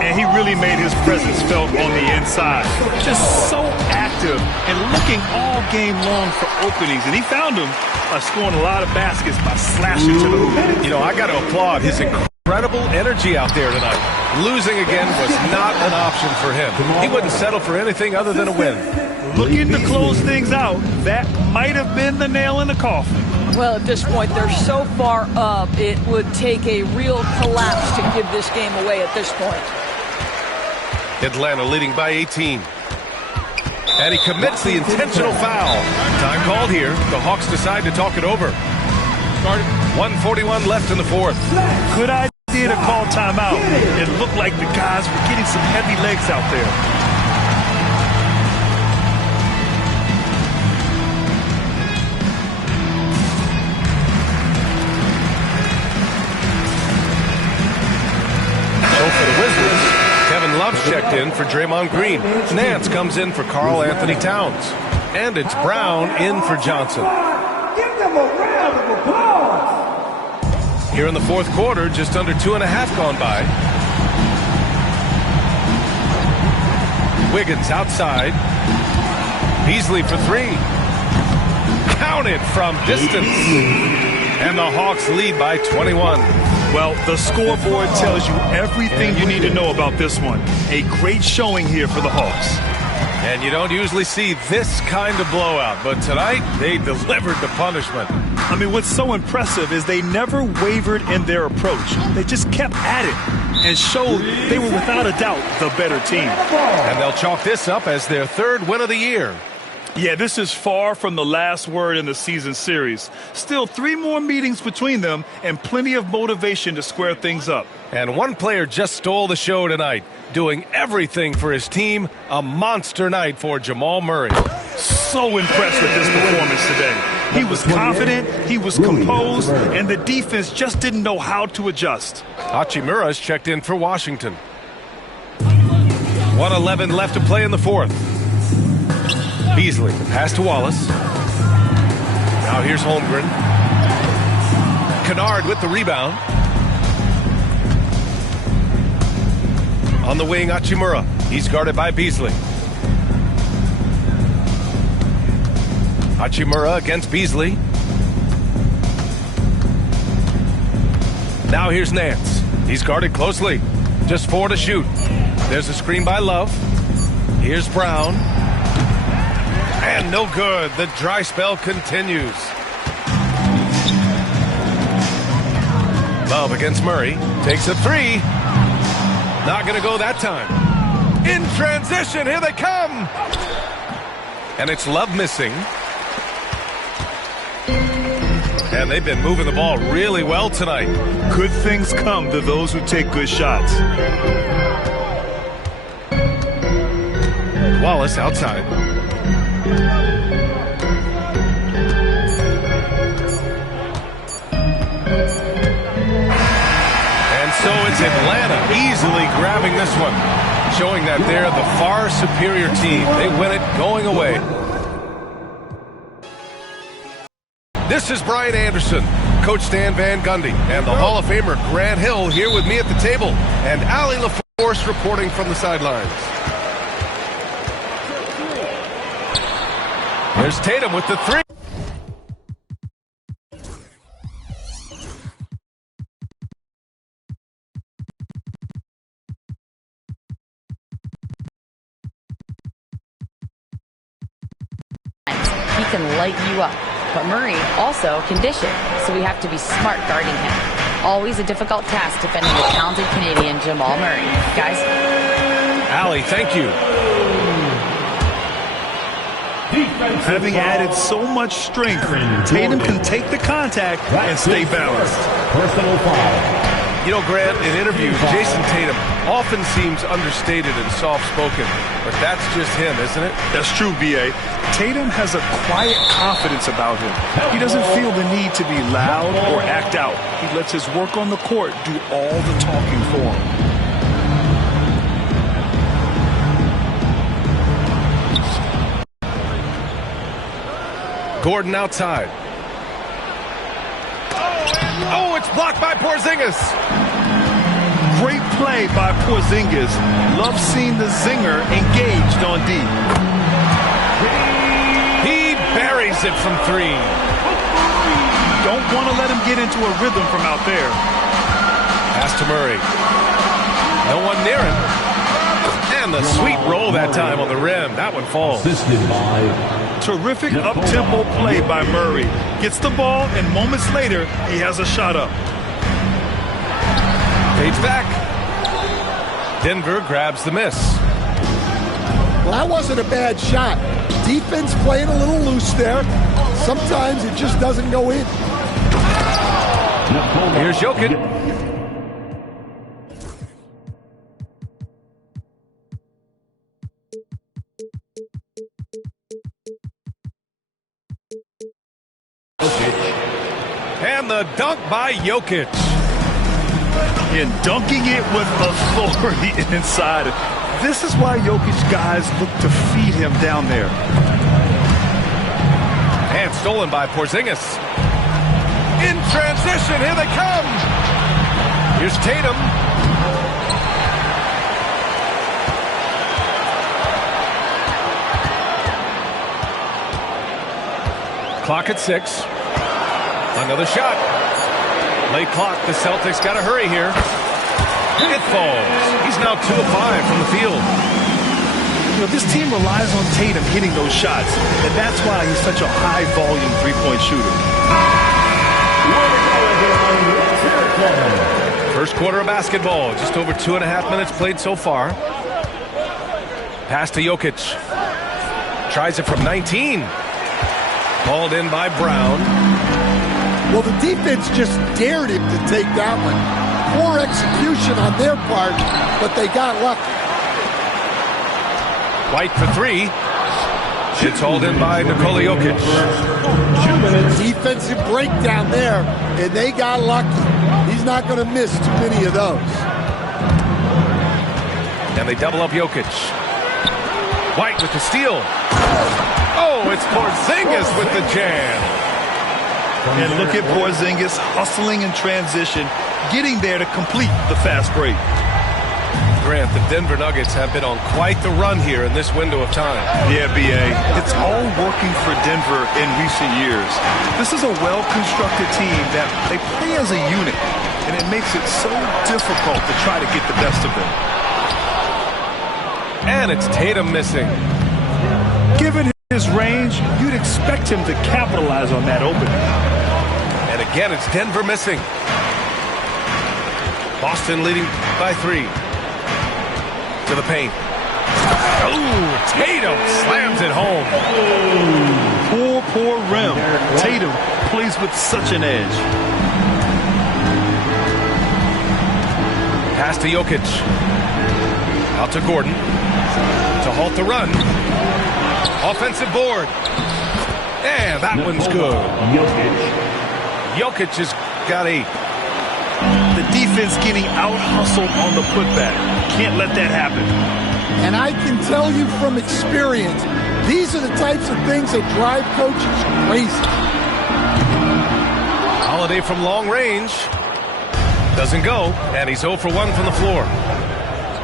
And he really made his presence felt on the inside. Just so active and looking all game long for openings. And he found them by scoring a lot of baskets by slashing to the hoop. You know, I got to applaud his incredible energy out there tonight. Losing again was not an option for him. He wouldn't settle for anything other than a win. Looking to close things out, that might have been the nail in the coffin. Well, at this point, they're so far up, it would take a real collapse to give this game away at this point. Atlanta leading by 18. And he commits the intentional foul. Time called here. The Hawks decide to talk it over. 1:41 left in the fourth. Good idea to call timeout. It looked like the guys were getting some heavy legs out there. Love's checked in for Draymond Green. Nance comes in for Karl Anthony Towns. And it's Brown in for Johnson. Give them a round of applause. Here in the fourth quarter, just under 2.5 gone by. Wiggins outside. Beasley for 3. Counted from distance. And the Hawks lead by 21. Well, the scoreboard tells you everything you need to know about this one. A great showing here for the Hawks. And you don't usually see this kind of blowout, but tonight they delivered the punishment. I mean, what's so impressive is they never wavered in their approach. They just kept at it and showed they were without a doubt the better team. And they'll chalk this up as their third win of the year. Yeah, this is far from the last word in the season series. Still 3 more meetings between them and plenty of motivation to square things up. And one player just stole the show tonight, doing everything for his team. A monster night for Jamal Murray. So impressed with his performance today. He was confident, he was composed, and the defense just didn't know how to adjust. Hachimura's checked in for Washington. 1:11 left to play in the fourth. Beasley, pass to Wallace. Now here's Holmgren. Kennard with the rebound. On the wing, Hachimura. He's guarded by Beasley. Hachimura against Beasley. Now here's Nance. He's guarded closely. Just 4 to shoot. There's a screen by Love. Here's Brown. And no good. The dry spell continues. Love against Murray. Takes a 3. Not going to go that time. In transition. Here they come. And it's Love missing. And they've been moving the ball really well tonight. Good things come to those who take good shots. Wallace outside. And so it's Atlanta easily grabbing this one, showing that they're the far superior team. They win it going away. This is Brian Anderson, Coach Stan Van Gundy, and the Hall of Famer Grant Hill here with me at the table, and Allie LaForce reporting from the sidelines. There's Tatum with the 3. He can light you up. But Murray also can dish it, so we have to be smart guarding him. Always a difficult task defending the talented Canadian Jamal Murray. Guys? Allie, thank you. Having added so much strength, Tatum can take the contact and stay balanced. Personal foul. You know, Grant, in interviews, Jason Tatum often seems understated and soft-spoken, but that's just him, isn't it? That's true, B.A. Tatum has a quiet confidence about him. He doesn't feel the need to be loud or act out. He lets his work on the court do all the talking for him. Gordon outside. Oh, it's blocked by Porzingis. Great play by Porzingis. Love seeing the zinger engaged on D. He buries it from 3. Don't want to let him get into a rhythm from out there. Pass to Murray. No one near him. And the sweet roll that time on the rim. That one falls. Assisted by... Terrific up-tempo play by Murray. Gets the ball, and moments later, he has a shot up. Fades back. Denver grabs the miss. Well, that wasn't a bad shot. Defense playing a little loose there. Sometimes it just doesn't go in. Here's Jokic. And the dunk by Jokic. And dunking it with authority inside. This is why Jokic guys look to feed him down there. And stolen by Porzingis. In transition, here they come. Here's Tatum. Clock at 6. Another shot. Play clock. The Celtics got to hurry here. It falls. He's now 2 of 5 from the field. You know, this team relies on Tatum hitting those shots, and that's why he's such a high-volume three-point shooter. First quarter of basketball. Just over 2.5 minutes played so far. Pass to Jokic. Tries it from 19. Called in by Brown. Well, the defense just dared him to take that one. Poor execution on their part, but they got lucky. White for 3. It's hauled in by Nikola Jokic. Defensive breakdown there, and they got lucky. He's not going to miss too many of those. And they double up Jokic. White with the steal. Oh, it's Porzingis with the jam. And look at Porzingis hustling in transition, getting there to complete the fast break. Grant, the Denver Nuggets have been on quite the run here in this window of time. Yeah, B.A. It's all working for Denver in recent years. This is a well-constructed team that they play as a unit, and it makes it so difficult to try to get the best of them. And it's Tatum missing. Given his range, you'd expect him to capitalize on that opening. And again, it's Denver missing. Boston leading by 3. To the paint. Oh, Tatum slams it home. Poor rim. Tatum plays with such an edge. Pass to Jokic. Out to Gordon. To halt the run. Offensive board. And that one's good. Jokic has got 8. The defense getting out-hustled on the putback. Can't let that happen. And I can tell you from experience, these are the types of things that drive coaches crazy. Holiday from long range. Doesn't go, and he's 0 for 1 from the floor.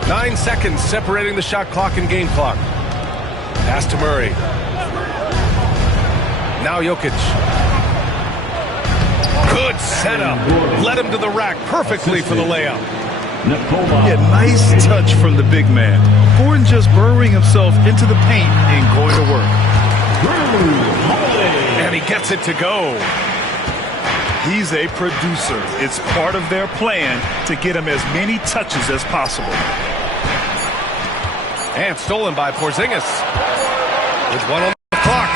9 seconds separating the shot clock and game clock. Pass to Murray. Now Jokic. Good setup. Led him to the rack perfectly for the layup. Yeah, nice touch from the big man. Gordon just burrowing himself into the paint and going to work. And he gets it to go. He's a producer. It's part of their plan to get him as many touches as possible. And stolen by Porzingis. With 1 on the clock.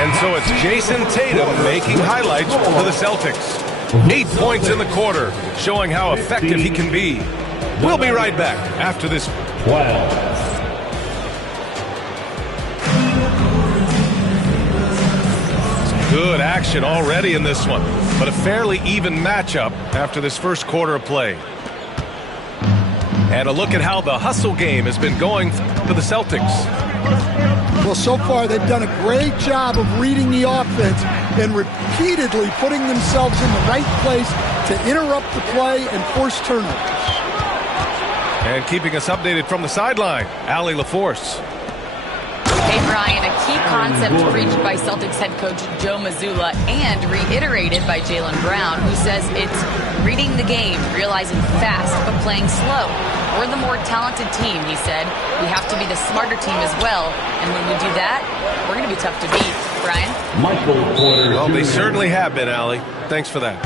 And so it's Jason Tatum making highlights for the Celtics. 8 points in the quarter, showing how effective he can be. We'll be right back after this. Some good action already in this one, but a fairly even matchup after this first quarter of play. And a look at how the hustle game has been going for the Celtics. Well, so far they've done a great job of reading the offense and repeatedly putting themselves in the right place to interrupt the play and force turnovers. And keeping us updated from the sideline, Allie LaForce. Hey, Brian, a key concept preached by Celtics head coach Joe Mazzulla and reiterated by Jaylen Brown, who says it's reading the game, realizing fast, but playing slow. We're the more talented team, he said. We have to be the smarter team as well. And when we do that, we're going to be tough to beat. Brian? Well, they certainly have been, Allie. Thanks for that.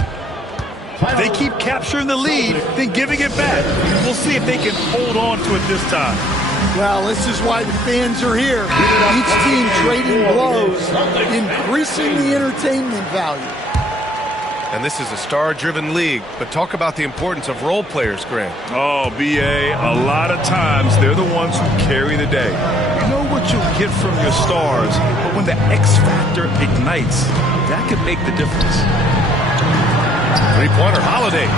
They keep capturing the lead, then giving it back. We'll see if they can hold on to it this time. Well, this is why the fans are here. Each team trading blows, increasing the entertainment value. And this is a star-driven league, but talk about the importance of role players, Grant. Oh, B.A., a lot of times they're the ones who carry the day. You know what you'll get from your stars, but when the X factor ignites, that could make the difference. Three-pointer, Holiday.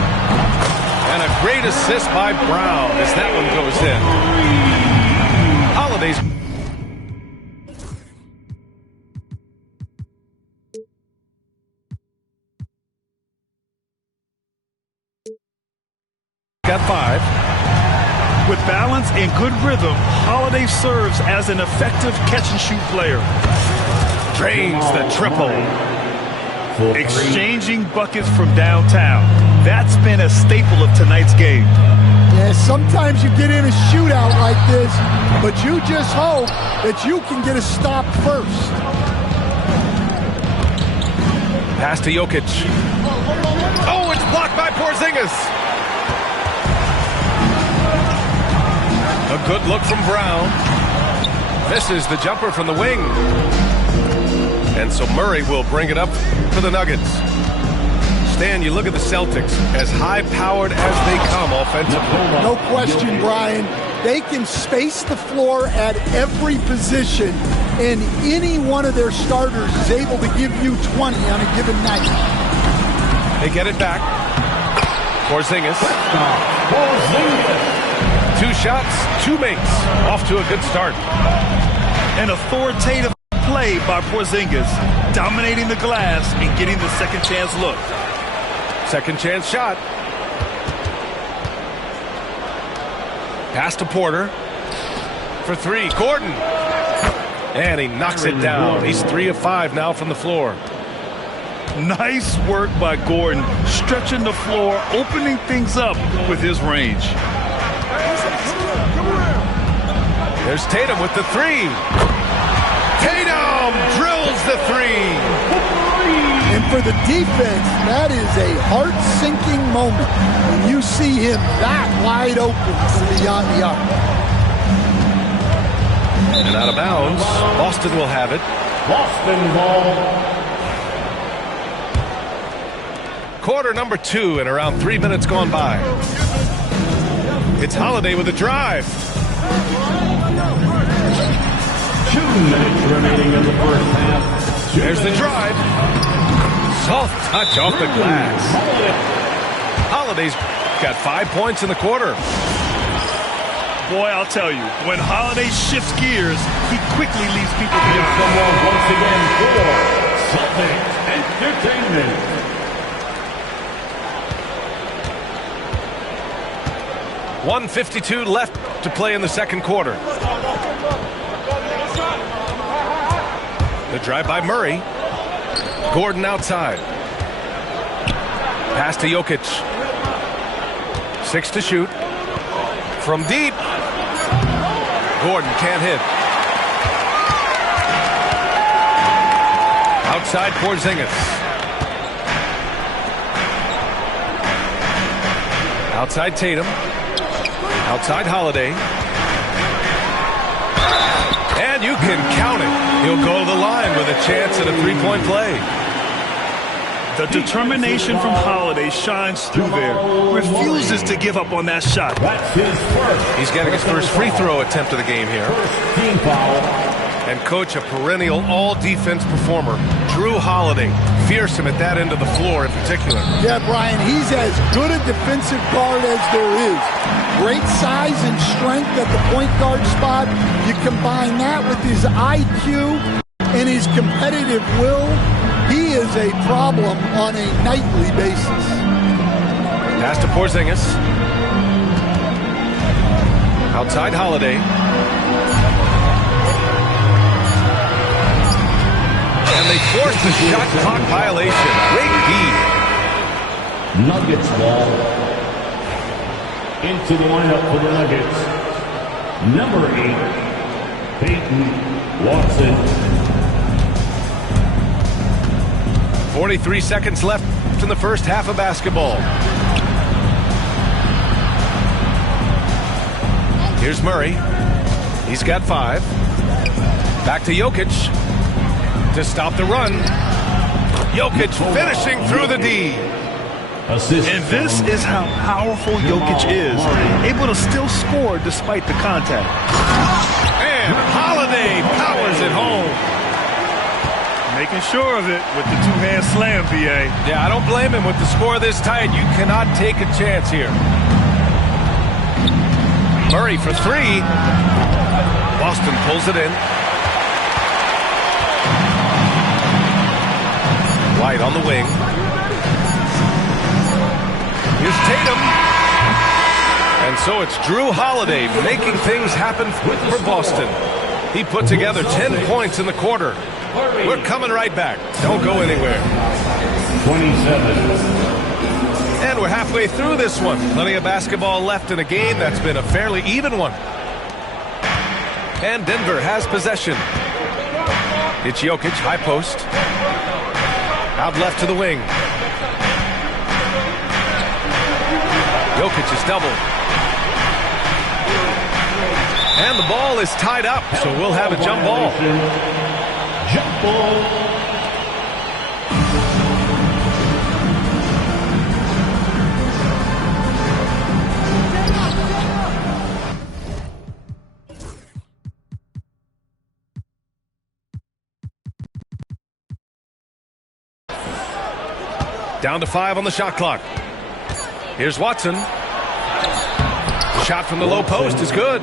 And a great assist by Brown as that one goes in. Holiday's got 5. With balance and good rhythm, Holiday serves as an effective catch-and-shoot player. Drains the triple. Exchanging buckets from downtown. That's been a staple of tonight's game. Yeah, sometimes you get in a shootout like this, but you just hope that you can get a stop first. Pass to Jokic. Oh, it's blocked by Porzingis. A good look from Brown. Misses the jumper from the wing. And so Murray will bring it up for the Nuggets. Stan, you look at the Celtics, as high-powered as they come offensively. No question, Brian. They can space the floor at every position, and any one of their starters is able to give you 20 on a given night. They get it back. Porzingis. 2 shots, 2 makes. Off to a good start. An authoritative play by Porzingis, dominating the glass and getting the second chance look. Second chance shot. Pass to Porter for 3. Gordon. And he knocks it down. He's 3 of 5 now from the floor. Nice work by Gordon, stretching the floor, opening things up with his range. There's Tatum with the 3. Tatum drills the 3. And for the defense, that is a heart-sinking moment when you see him that wide open from beyond the arc. And out of bounds, Boston will have it. Boston ball. Quarter number 2 and around 3 minutes gone by. It's Holiday with a drive. 2 minutes remaining in the first half. There's the drive. Soft touch off the glass. Holiday's got 5 points in the quarter. Boy, I'll tell you, when Holiday shifts gears, he quickly leaves people behind. Someone once again for Celtics Entertainment. .152 left to play in the second quarter. The drive by Murray. Gordon outside. Pass to Jokic. 6 to shoot. From deep. Gordon can't hit. Outside Porzingis. Outside Tatum. Outside Holiday. And you can count it. He'll go to the line with a chance at a 3-point play. The determination from Holiday shines through there. Refuses to give up on that shot. That's his first. He's getting his first free throw attempt of the game here. Team foul. And coach, a perennial all-defense performer, Drew Holiday. Fearsome at that end of the floor in particular. Yeah, Brian, he's as good a defensive guard as there is. Great size and strength at the point guard spot. You combine that with his IQ and his competitive will, he is a problem on a nightly basis. Pass to Porzingis. Outside Holiday. And they force the shot clock violation. Great D. Nuggets ball. Into the lineup for the Nuggets. Number 8, Peyton Watson. 43 seconds left in the first half of basketball. Here's Murray. He's got 5. Back to Jokic to stop the run. Jokic finishing through the D. And this is how powerful Jokic is. Able to still score despite the contact. And Holiday powers it home. Making sure of it with the two-hand slam, B.A. Yeah, I don't blame him with the score this tight. You cannot take a chance here. Murray for 3. Boston pulls it in. White on the wing. Here's Tatum. And so it's Drew Holiday making things happen for Boston. He put together 10 points in the quarter. We're coming right back. Don't go anywhere. 27. And we're halfway through this one. Plenty of basketball left in a game that's been a fairly even one. And Denver has possession. It's Jokic, high post. Out left to the wing. Jokic is doubled. And the ball is tied up, so we'll have a jump ball. Jump ball. Down to 5 on the shot clock. Here's Watson. The shot from the low post is good.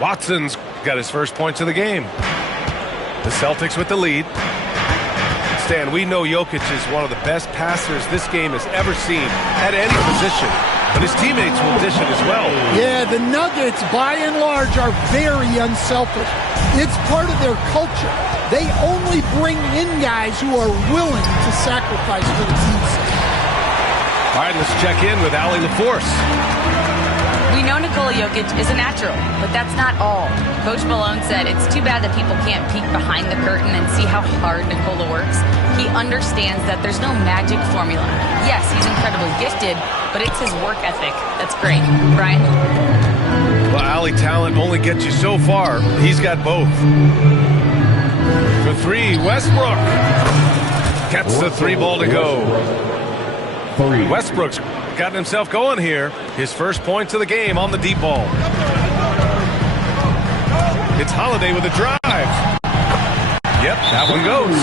Watson's got his first points of the game. The Celtics with the lead. Stan, we know Jokic is one of the best passers this game has ever seen at any position, but his teammates will dish it as well. Yeah, the Nuggets, by and large, are very unselfish. It's part of their culture. They only bring in guys who are willing to sacrifice for the team's sake. All right, let's check in with Allie LaForce. We know Nikola Jokic is a natural, but that's not all. Coach Malone said it's too bad that people can't peek behind the curtain and see how hard Nikola works. He understands that there's no magic formula. Yes, he's incredibly gifted, but it's his work ethic that's great. Brian? Well, Allie, talent only gets you so far. He's got both. For 3, Westbrook gets the 3 ball to go. Westbrook's gotten himself going here. His first points of the game on the deep ball. It's Holiday with a drive. Yep, that one goes.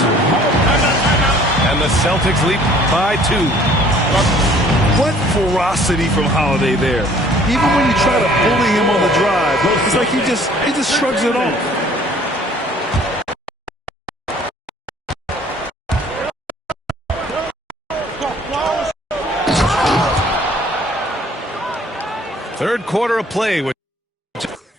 And the Celtics leap by 2. What ferocity from Holiday there. Even when you try to bully him on the drive, it's like he just shrugs it off. Third quarter of play with